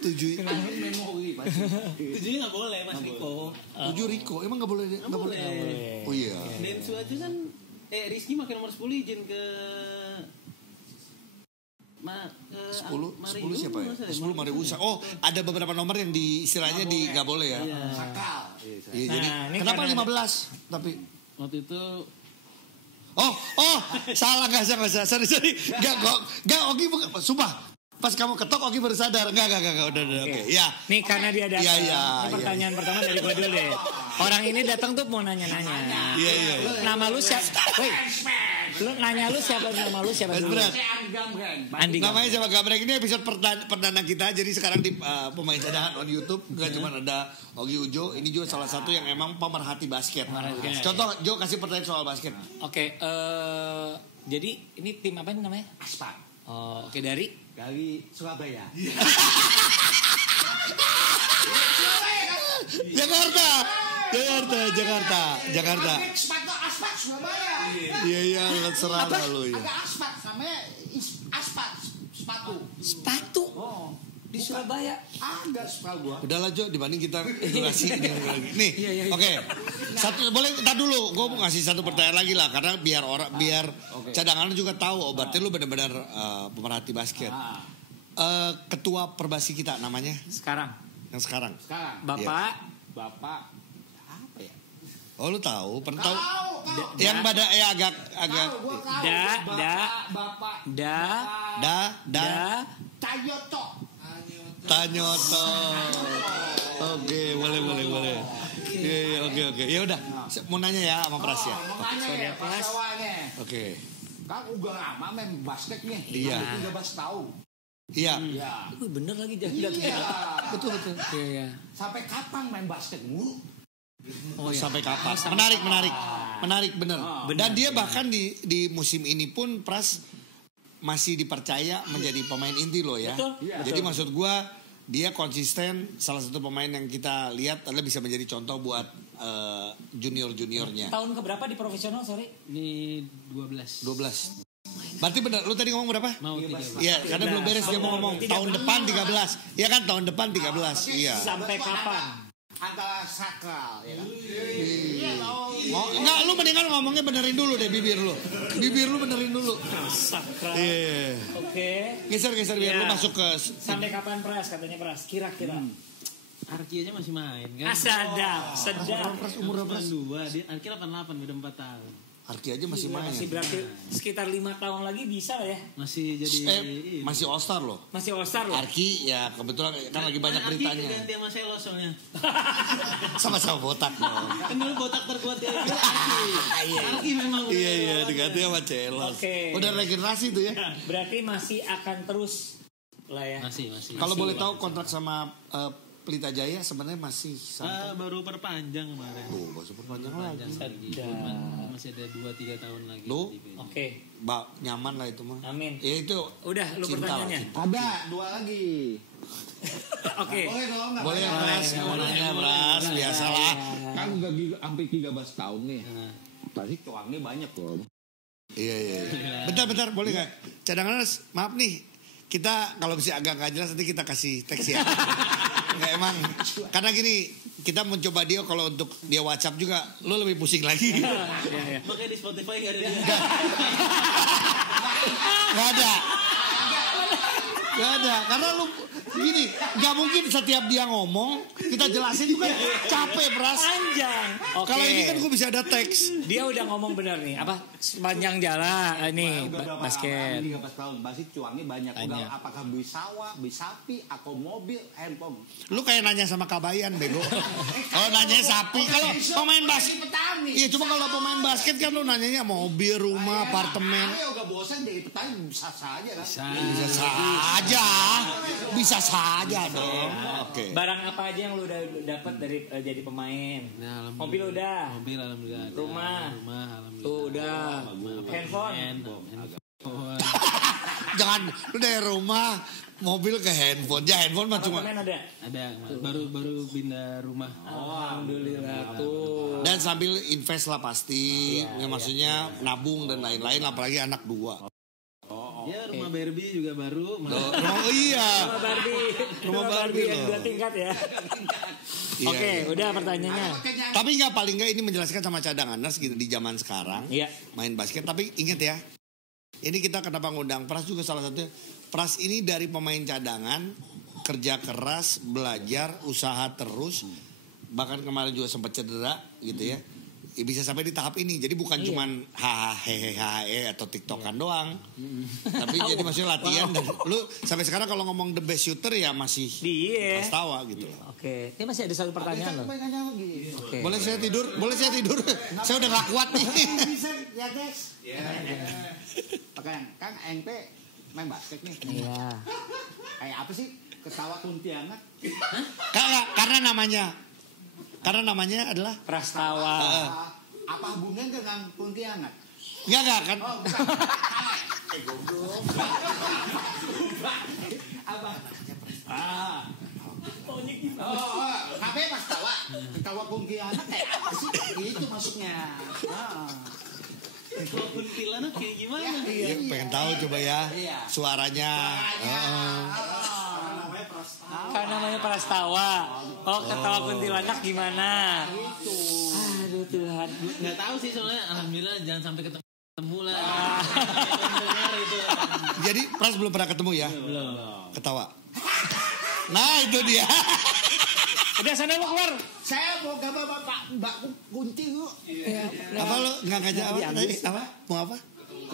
Tujuh Memori Pak. Tujuhnya nggak boleh Mas Riko. tujuh Riko emang nggak boleh? Nggak boleh. Oh iya. Densu aja kan Rizky makin nomor 10 izin ke 10 siapa ya? 10 Mariusa. Oh, ada beberapa nomor yang di istilahnya di nggak boleh ya. Sakal. Iya, jadi Nah, ini kenapa karena- 15? Tapi waktu itu oh, salah nggak usah. Sorry. Nggak, Ogi bukan. Sumpah. Pas kamu ketok Ogi baru sadar. Nggak, udah, oke. Ya. Nih karena dia datang. Iya. Ini pertanyaan pertama dari gue dulu deh. Orang ini datang tuh mau nanya-nanya. Iya. Nama lu siapa? Woi. Lu nanya lu siapa, nama lu siapa Mas dulu? Bras. Andi Namanya siapa Gabrek, ini episode perdana kita. Jadi sekarang di pemain cadangan on YouTube nggak cuma ada Ogi Ujo, ini juga salah satu yang emang pemerhati basket. Contoh, Jo kasih pertanyaan soal basket. Oke, jadi ini tim apa ini namanya? Aspal. Oh, oke dari Dari Surabaya. Jakarta. Sepatu aspal Surabaya. Iya, serah lah lu ya. Ada aspal namanya aspal sepatu. sepatu Oh. di Surabaya. Ada aspal gua. Udahlah Jo, dibanding kita durasi ini lagi. Nih, Iya. oke. Satu boleh entar dulu, gue mau ngasih satu pertanyaan lagi lah, karena biar cadangan juga tahu. Oh, berarti lu benar-benar pemerhati basket. Ketua perbasi kita namanya Sekarang, yang sekarang. Sekarang Bapak Bapak apa ya? Oh, lu tahu? Pernah tahu? Tahu. Yang pada agak Gua tahu. Bapak da Tayoto. Tanyoto. Oke, boleh. Iya, oke. Ya udah, mau nanya ya sama Pras ya. Makanya ya Prastawanya. Oke. Kan udah lama main basket nih. Iya. 13 tahun. Iya. Iya. bener lagi jadi Iya. Betul. Iya. Sampai kapan main basket mulu? Sampai kapan? Menarik bener. Dan dia bahkan di musim ini pun Pras masih dipercaya menjadi pemain inti loh ya. Betul. Iya. Jadi maksud gua dia konsisten, salah satu pemain yang kita lihat adalah bisa menjadi contoh buat junior-juniornya. Tahun keberapa di profesional, sorry? di 12. 12. Berarti benar, lu tadi ngomong berapa? Mau 13. Iya, karena belum beres dia mau ngomong tahun depan 13. Iya kan, tahun depan 13. Iya. Sampai kapan? Antara sakral ya kan? Iya dong. Enggak, lu mendingan ngomongnya benerin dulu deh bibir lu. Bibir lu benerin dulu. Sakral. Iya. Oke. Geser biar Iya. lu masuk ke Sampai kapan Pras katanya Pras? Kira-kira. Arki aja masih main kan. Sedap. Umur 82, dia Arki 88, beda 4 tahun. Arki aja masih Gila, main. masih berarti sekitar 5 tahun lagi bisa lah ya. Masih jadi Masih All Star loh. Masih All Star loh. Arki ya kebetulan kan lagi banyak Arki beritanya. ganti sama Selo soalnya. Sama-sama botak loh. Kan dulu botak terkuat ya. Arki memang udah. Iya diganti sama Celos. Oke. Udah regenerasi tuh ya. Berarti masih akan terus lah ya. Masih. Kalau boleh tahu kontrak sama Pelita Jaya sebenarnya masih Baru perpanjang kemarin. Tuh, baru perpanjang lagi. Cuman masih ada 2-3 tahun lagi. Loh? Oke. Nyaman lah itu mah. Amin. Ya itu. Udah lu Cinta lah, pertanyaannya. cinta. Ada 2 lagi. Oke. Boleh dong, nggak Boleh apa-apa. Pras, mau nanya Pras, biasalah. Kan udah sampai 13 tahun nih. Pasti cuangnya banyak loh. Iya. Bentar, boleh nggak? Cadangan maaf nih. Kita kalau bisa agak nggak jelas nanti kita kasih teks ya. Nggak emang. Karena gini, kita mencoba dia kalau untuk dia WhatsApp juga, lo lebih pusing lagi. Iya. Makanya di Spotify gak ada dia. Gak ada. Karena lu gini, nggak mungkin setiap dia ngomong kita jelasin juga capek Pras. Panjang. Oke. Kalau ini kan gue bisa ada teks. Dia udah ngomong benar nih. Apa? Sepanjang jalan ini Udah berapa basket. lama? 13 tahun. Pasti cuangnya banyak. Banyak. Udah apakah beli sawah, beli sapi, atau mobil, handphone. Lu kayak nanya sama Kabayan bego. Kalau nanya sapi, kalau pemain basket. Iya, cuma kalau pemain basket kan lu nanyanya mobil, rumah, apartemen. Ayo udah bosan jadi petani bisa saja kan. Bisa saja dong. Oke. Barang apa aja yang lu udah dapat dari jadi pemain? Nah, alhamdulillah. Mobil udah. Mobil alhamdulillah. ada. Rumah. Alhamdulillah. Tuh udah. Handphone. Handphone. Jangan lu dari rumah mobil ke handphone. Ya handphone mah cuma. Apartemen ada. Ada baru pindah rumah. Alhamdulillah tuh. Dan sambil invest lah pasti. Ya, maksudnya nabung dan lain-lain. Apalagi anak 2. Ya rumah Barbie juga baru. Oh iya. Rumah Barbie yang 2 tingkat ya. Iya, Oke, iya. udah pertanyaannya. Tapi nggak paling nggak ini menjelaskan sama cadanganers gitu di zaman sekarang. Iya. Main basket. Tapi ingat ya. Ini kita kenapa ngundang Pras juga salah satunya. Pras ini dari pemain cadangan, kerja keras, belajar, usaha terus. Bahkan kemarin juga sempat cedera gitu ya. Ya bisa sampai di tahap ini. Jadi bukan cuman hahaha atau tiktokan doang. Tapi jadi maksudnya latihan. Dan lu sampai sekarang kalau ngomong the best shooter ya masih Dia. Prastawa gitu loh. Oke, ini masih ada satu pertanyaan loh. Oke. Boleh saya tidur? Saya udah gak kuat nih. Bisa ya guys. Oke, kan ente main basket nih. Iya. Kayak apa sih? Ketawa kuntilanak. Karena namanya adalah Prastawa. Apa hubungannya dengan kuntilanak? enggak kan. Oh, bukan. Goblok. Apa? Apa pas tawa? Ketawa kuntilanak kayak apa sih? Itu maksudnya. Kalau kuntilanak kayak gimana? Iya, pengen tahu coba ya Iya. suaranya. Kan namanya Prastawa. Oh, ketawa kuntilanak gimana? Aduh Tuhan. Nggak tahu sih soalnya alhamdulillah jangan sampai ketemu lah. Dengar itu. Jadi Pras belum pernah ketemu ya? Belum. Ketawa. Nah itu dia. Udah sana lu keluar. Saya mau gambar Mbak Kunti lu. Apa lo nggak ngajak apa tadi? Apa? Mau apa?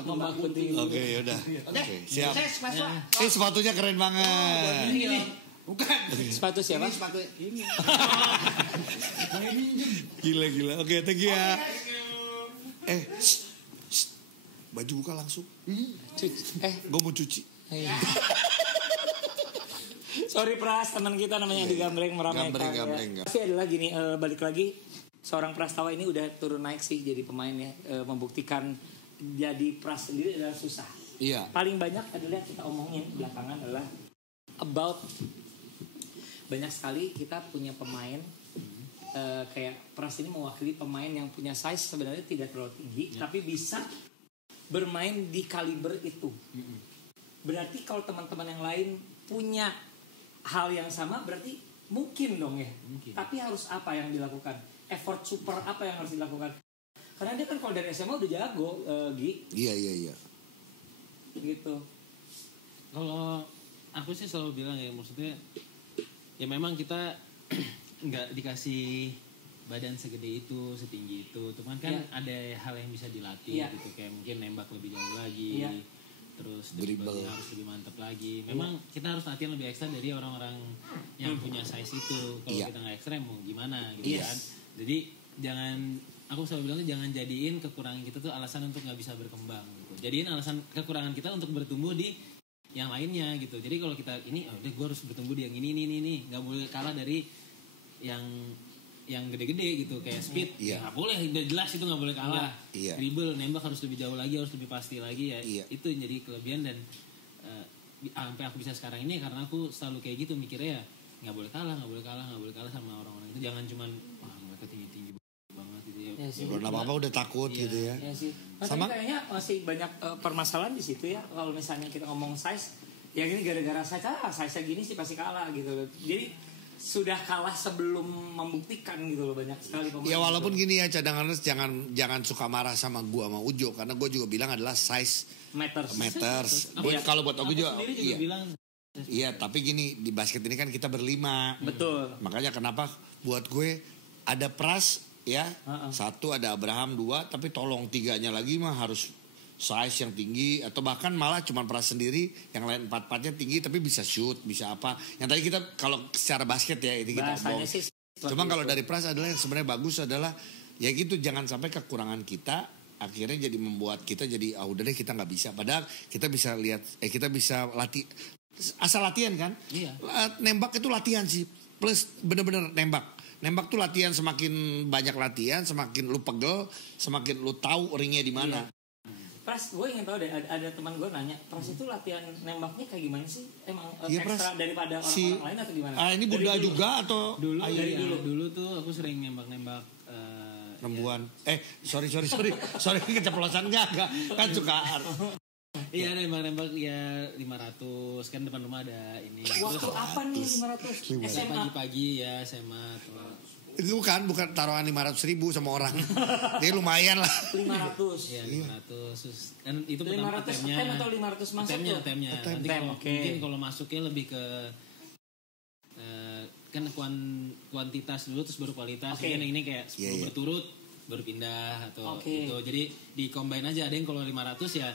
Mbak Kunti. Oke yaudah. Oke siap. Saya sepatu. Sepatunya keren banget. Ini. Bukan. Sepatu siapa? Ini sepatu ini. Gila. Oke thank you ya. Baju buka langsung. Gue mau cuci. Sorry Pras, teman kita namanya Adi Gambreng meramaikan. Gambreng. Tapi ada lagi nih, balik lagi. Seorang Prastawa ini udah turun naik sih jadi pemain ya. Membuktikan jadi Pras sendiri adalah susah. Iya. Paling banyak adalah yang kita omongin belakangan adalah about banyak sekali kita punya pemain kayak Pras ini mewakili pemain yang punya size sebenarnya tidak terlalu tinggi tapi bisa bermain di kaliber itu. Berarti kalau teman-teman yang lain punya hal yang sama berarti mungkin dong ya. Tapi harus apa yang dilakukan? Effort super apa yang harus dilakukan? Karena dia kan kalau dari SMA udah jago, Gi. Iya. Gitu. Kalau aku sih selalu bilang ya maksudnya ya memang kita nggak dikasih badan segede itu, setinggi itu. Cuman kan ada hal yang bisa dilatih gitu, kayak mungkin nembak lebih jauh lagi. Terus dribble harus lebih mantap lagi. Memang kita harus latihan lebih ekstra dari orang-orang yang punya size itu. Kalau kita nggak ekstra mau gimana gitu kan. Jadi aku selalu bilang tuh jangan jadiin kekurangan kita tuh alasan untuk nggak bisa berkembang gitu. Jadiin alasan kekurangan kita untuk bertumbuh di yang lainnya gitu. Jadi kalau kita ini udah gue harus bertumbuh di yang ini, nggak boleh kalah dari yang gede-gede gitu, kayak speed nggak boleh, udah jelas itu nggak boleh kalah. Dribble, nembak harus lebih jauh lagi, harus lebih pasti lagi ya. Itu yang jadi kelebihan dan sampai aku bisa sekarang ini karena aku selalu kayak gitu mikirnya ya nggak boleh kalah sama orang-orang itu. Jangan cuman wah mereka tinggi banget gitu ya. Belum apa-apa udah takut gitu ya. Iya sih. Sama kayaknya masih banyak permasalahan di situ ya. Kalau misalnya kita ngomong size, ya gini gara-gara size gini sih pasti kalah gitu. Jadi sudah kalah sebelum membuktikan gitu loh banyak sekali pemain. Ya walaupun gini ya cadanganers jangan suka marah sama gua sama Ujo karena gua juga bilang adalah size matters. Kalau buat aku juga bilang iya, tapi gini di basket ini kan kita berlima. Betul. Makanya kenapa buat gue ada Pras ya, satu ada Abraham dua, tapi tolong tiganya lagi mah harus size yang tinggi atau bahkan malah cuma Pras sendiri, yang lain empat-empatnya tinggi tapi bisa shoot, bisa apa. Yang tadi kita kalau secara basket ya ini kita ngomong. Cuma kalau dari Pras adalah yang sebenarnya bagus adalah ya gitu, jangan sampai kekurangan kita akhirnya jadi membuat kita jadi udah deh kita nggak bisa. Padahal kita bisa lihat kita bisa asal latihan kan. Nembak itu latihan sih, plus bener-bener nembak tuh latihan. Semakin banyak latihan semakin lu pegel, semakin lu tahu ringnya di mana. Pras, gue ingin tahu deh, ada teman gue nanya, Pras itu latihan nembaknya kayak gimana sih? Emang ekstra daripada orang-orang lain atau gimana? Ini Bunda juga atau dulu tuh aku sering nembak rembuan. Sorry keceplosan enggak kan suka. Iya, nembak ya 500 kan depan rumah ada ini. Waktu apa nih 500? SMA pagi-pagi ya SMA tuh. Itu bukan taruhan 500.000 sama orang. Dia lumayan lah. 500. Iya, 500. Kan itu 500 tem atau 500 masuk tuh? Temnya. Nanti mungkin kalau masuknya lebih ke kan kuantitas dulu terus baru kualitas. Mungkin yang ini kayak 10 berturut baru pindah atau gitu. Jadi di combine aja, ada yang kalau 500 ya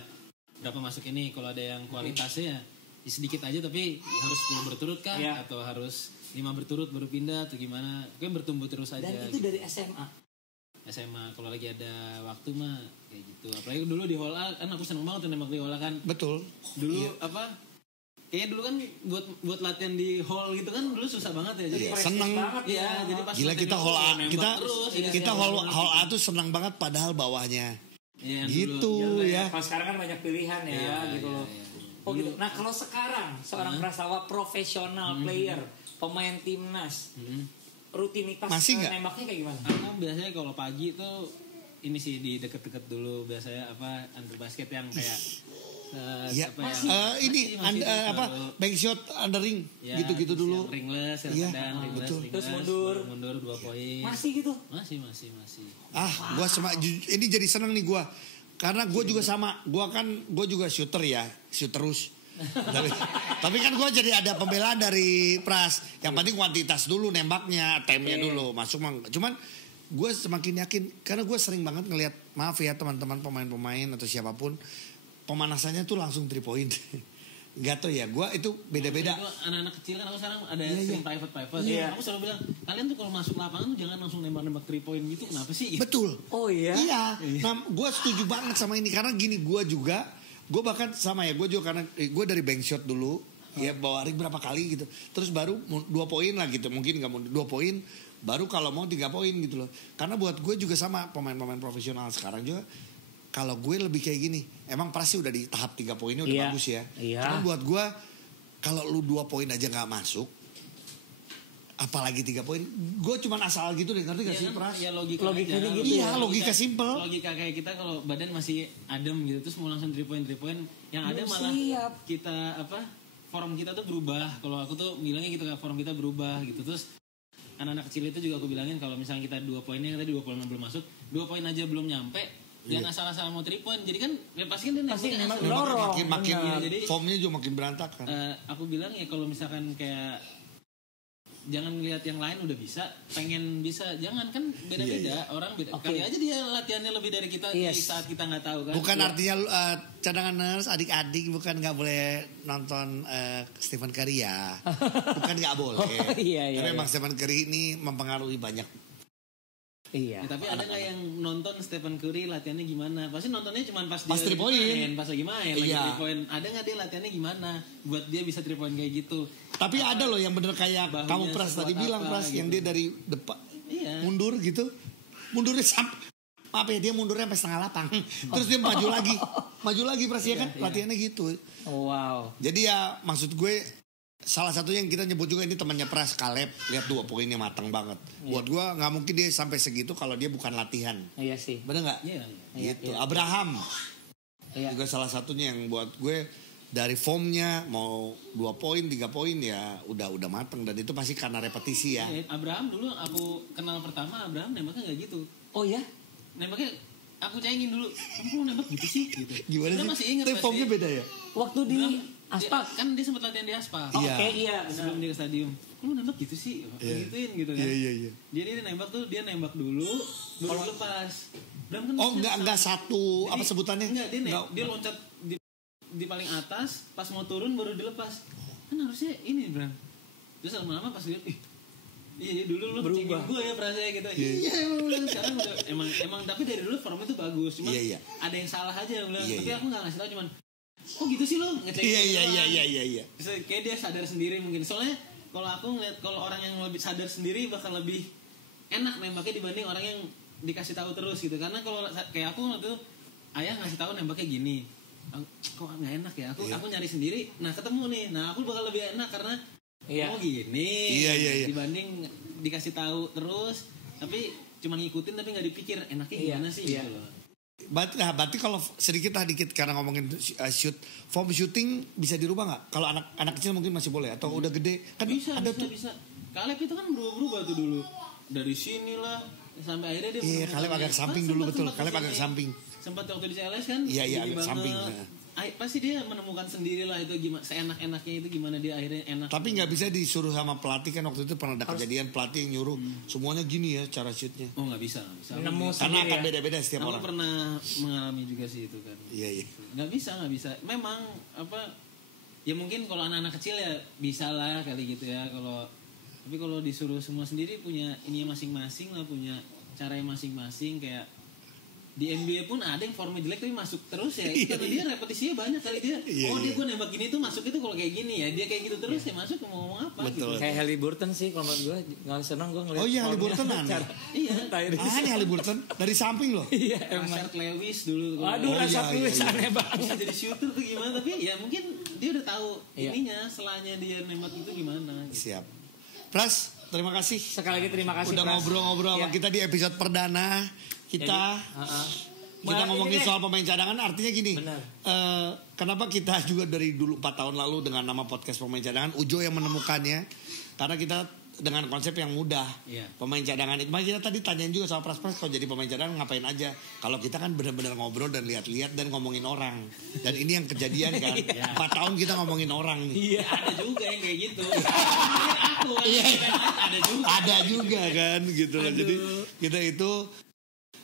berapa masuk ini, kalau ada yang kualitasnya ya sedikit aja tapi harus 10 berturut kan atau harus 5 berturut baru pindah atau gimana, kayak bertumbuh terus aja. Dan itu gitu. dari SMA kalau lagi ada waktu mah kayak gitu. Apalagi dulu di Hall A kan aku seneng banget tuh nembak di Hall A kan. Betul. Dulu kayaknya dulu kan buat latihan di hall gitu kan dulu susah banget ya. Jadi seneng banget ya. Jadi pas gila kita Hall A, kita Hall A tuh seneng banget padahal bawahnya. Ya, gitu ya. Kalau sekarang kan banyak pilihan gitu loh. Oh gitu. Nah kalau sekarang seorang Prastawa profesional player, pemain timnas, rutinitas nembaknya kayak gimana? Aku biasanya kalau pagi tuh ini sih di deket-deket dulu biasanya under basket yang kayak bank shot under ring gitu-gitu dulu. Ringless kadang terus mundur 2 poin. Masih gitu? Masih. Gua ini jadi seneng nih gua. Karena gue juga sama, gue juga shooter ya, shoot terus. tapi kan gue jadi ada pembelaan dari Pras. Yang penting kuantitas dulu nembaknya, temnya dulu masuk. Cuman gue semakin yakin karena gue sering banget ngelihat, maaf ya teman-teman pemain-pemain atau siapapun, pemanasannya tuh langsung 3 point. Gak tau ya, gue itu beda-beda. Anak-anak kecil kan aku sekarang ada sering private. Aku selalu bilang, kalian tuh kalau masuk lapangan tuh jangan langsung nembak 3 point gitu, kenapa sih? Betul. Oh iya? Iya. Nah, gue setuju banget sama ini karena gini, gue bahkan sama ya, gue juga karena gue dari bank shot dulu, ya bawa ring berapa kali gitu. Terus baru 2 poin lah gitu, mungkin gak mau 2 poin, baru kalau mau 3 poin gitu loh. Karena buat gue juga sama pemain-pemain profesional sekarang juga. Kalau gue lebih kayak gini, emang pasti udah di tahap 3 poinnya udah bagus ya. Cuman buat gue, kalau lu 2 poin aja nggak masuk, apalagi 3 poin, gue cuman asal gitu deh, ngerti gak sih Pras? Ya logika gitu. Iya, logika simple. Logika kayak kita kalau badan masih adem gitu, terus mau langsung 3 poin, yang ada malah kita form kita tuh berubah. Kalau aku tuh bilangnya gitu, form kita berubah gitu. Terus anak-anak kecil itu juga aku bilangin kalau misalnya kita 2 poinnya tadi 2 poin belum masuk, 2 poin aja belum nyampe. Jangan asal-asal mau 3 point. Jadi kan ya pasti kan dia makin formnya juga makin berantakan. Aku bilang ya kalau misalkan kayak jangan lihat yang lain udah bisa, pengen bisa, jangan kan beda-beda orang beda. Oke. Kali aja dia latihannya lebih dari kita di Yes. saat kita nggak tahu kan. Bukan artinya cadanganers adik-adik bukan nggak boleh nonton Stephen Curry ya. Bukan nggak boleh. Oh, iya, Tapi iya. emang Stephen Curry ini mempengaruhi banyak. Iya. Ya, tapi ada nggak yang nonton Stephen Curry latihannya gimana? Pasti nontonnya cuma pas dia 3 lagi point. main, pas lagi main, lagi Iya. 3 point. Ada nggak dia latihannya gimana? Buat dia bisa 3 point kayak gitu. Tapi ada loh yang bener kayak Bahunya kamu Pras sekuat tadi bilang apa, Pras yang gitu. dia dari depan Iya. mundur gitu. Mundurnya maaf ya dia mundurnya sampai setengah lapang. Terus dia maju lagi. Maju lagi Pras ya kan? Latihannya gitu. Wow. Jadi ya maksud gue salah satunya yang kita nyebut juga ini temannya Pras, Caleb. Lihat 2 poinnya matang banget. Buat gue nggak mungkin dia sampai segitu kalau dia bukan latihan. Iya sih. Bener nggak? Iya. Gitu. Iya. Abraham Iya. juga salah satunya yang buat gue dari formnya mau 2 poin 3 poin ya udah matang dan itu pasti karena repetisi ya. Iya, Abraham dulu aku kenal pertama Abraham nembaknya nggak gitu. Oh ya? Nembaknya aku cengin dulu. Kamu nembak gitu sih? Gitu. Gimana Dia sih? masih ingat Tapi pasti. formnya beda ya? Waktu di aspal. Kan dia sempat latihan di aspal. Oh, Iya. Oke, iya. Sebelum dia ke stadium. Lu nembak gitu sih? Gituin gitu kan. Iya. Jadi dia nembak dulu, baru lepas. Bram kan Oh maksudnya enggak satu Jadi, apa sebutannya? Enggak, Enggak. dia loncat di paling atas, pas mau turun baru dilepas. Kan harusnya ini, Bram. Terus lama-lama pas lihat, iya dulu lu Berubah. cengin gue ya perasaannya gitu. Iya, emang sekarang udah emang tapi dari dulu formnya tuh bagus. Cuma Iya. ada yang salah aja bilang. Iya, Tapi iya. aku enggak ngasih tahu cuman kok gitu sih lo ngecek. Iya. Terus kayak dia sadar sendiri mungkin. Soalnya kalau aku ngeliat kalau orang yang lebih sadar sendiri bakal lebih enak nembaknya dibanding orang yang dikasih tahu terus gitu. Karena kalau kayak aku waktu itu ayah ngasih tahu nembaknya gini. Kok nggak enak ya? Aku nyari sendiri. Nah ketemu nih. Nah aku bakal lebih enak karena Iya. oh gini. Iya. Dibanding dikasih tahu terus tapi cuma ngikutin tapi nggak dipikir enaknya Iya, gimana sih iya. gitu loh. Berarti kalau sedikit karena ngomongin form shooting bisa dirubah nggak? Kalau anak kecil mungkin masih boleh atau udah gede kan Bisa. tuh. Caleb itu kan berubah tuh dulu. Dari sini lah sampai akhirnya dia Iya, menemukan Caleb agak yang- samping sempat- dulu betul. sempat Caleb agak kesini. samping. Sempat waktu di CLS kan Iya, tinggi agak banget. samping. Pasti dia menemukan sendiri lah itu gimana seenak-enaknya itu gimana dia akhirnya enak. Tapi nggak bisa disuruh sama pelatih kan waktu itu pernah ada kejadian pelatih yang nyuruh semuanya gini ya cara shootnya. Oh nggak bisa. Nemu Karena sendiri akan ya. beda-beda setiap Aku orang. pernah mengalami juga sih itu kan. Iya. Nggak bisa. Memang apa? Ya mungkin kalau anak-anak kecil ya bisa lah kali gitu ya. Tapi kalau disuruh semua sendiri punya ini masing-masing lah, punya cara yang masing-masing kayak di NBA pun ada yang formnya jelek tapi masuk terus ya. Itu karena dia repetisinya banyak kali dia. Iya, Dia iya. gue nembak gini tuh masuk itu kalau kayak gini ya. Dia kayak gitu terus ya masuk mau ngomong apa Betul. gitu. Kayak Halliburton sih kalau menurut gue nggak seneng gue ngeliat. Oh iya, formnya. Halliburton aneh. Cara- Iya. Tyrese. Aneh Halliburton dari samping loh. Iya emang. Rashard Lewis dulu. Waduh, Oh, Rashard iya, Lewis iya. aneh banget. Bisa jadi shooter tuh gimana tapi ya mungkin dia udah tahu Iya. ininya selanya dia nembak itu gimana. Siap. Pras, terima kasih. Sekali lagi terima kasih. Udah Pras. ngobrol-ngobrol sama Iya. kita di episode perdana kita. Kita Nah, ngomongin ini deh. soal pemain cadangan artinya gini. Benar. Kenapa kita juga dari dulu 4 tahun lalu dengan nama podcast pemain cadangan Ujo yang menemukannya karena kita dengan konsep yang mudah. Iya. Pemain cadangan itu. Makanya kita tadi tanyain juga sama Pras kalau jadi pemain cadangan ngapain aja. Kalau kita kan benar-benar ngobrol dan lihat-lihat dan ngomongin orang. Dan ini yang kejadian kan. 4 tahun kita ngomongin orang nih. Iya. Ada juga yang kayak gitu. Mungkin aku kan, ada juga. Ada juga kan gitu loh. Jadi kita itu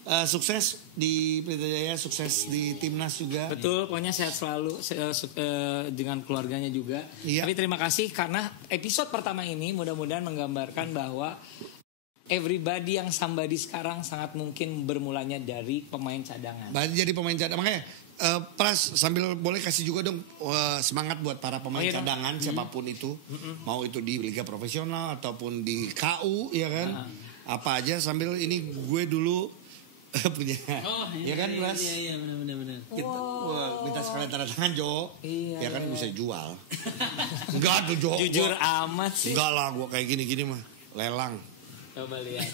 sukses di Pelita Jaya, sukses di timnas juga. Betul, pokoknya sehat selalu dengan keluarganya juga. Iya. Tapi terima kasih karena episode pertama ini mudah-mudahan menggambarkan bahwa everybody yang somebody sekarang sangat mungkin bermulanya dari pemain cadangan. Jadi pemain cadangan makanya Pras sambil boleh kasih juga dong semangat buat para pemain Oh, iya dong. cadangan siapapun itu, mau itu di liga profesional ataupun di KU ya kan, apa aja sambil ini gue dulu punya, Oh, ya kan Pras? Iya, benar. Kita minta sekalian tanda tangan Jo, Iya, ya kan iya. bisa jual. Enggak tuh Jo, Jujur gua- amat sih. enggak lah gue kayak gini mah lelang, Coba lihat.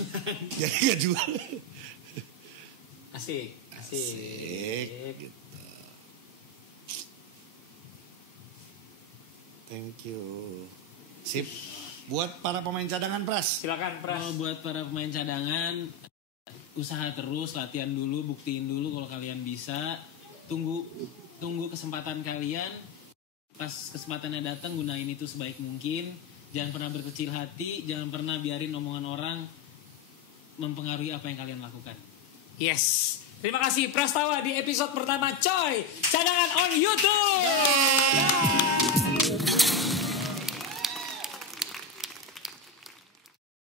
jadi nggak jual. Asik. Asik. Thank you. Sip. Buat para pemain cadangan Pras. Silakan Pras. Kalau buat para pemain cadangan usaha terus, latihan dulu, buktiin dulu kalau kalian bisa. Tunggu kesempatan kalian. Pas kesempatannya datang gunain itu sebaik mungkin. Jangan pernah berkecil hati, jangan pernah biarin omongan orang mempengaruhi apa yang kalian lakukan. Yes. Terima kasih Prastawa di episode pertama Coy Cadangan on YouTube.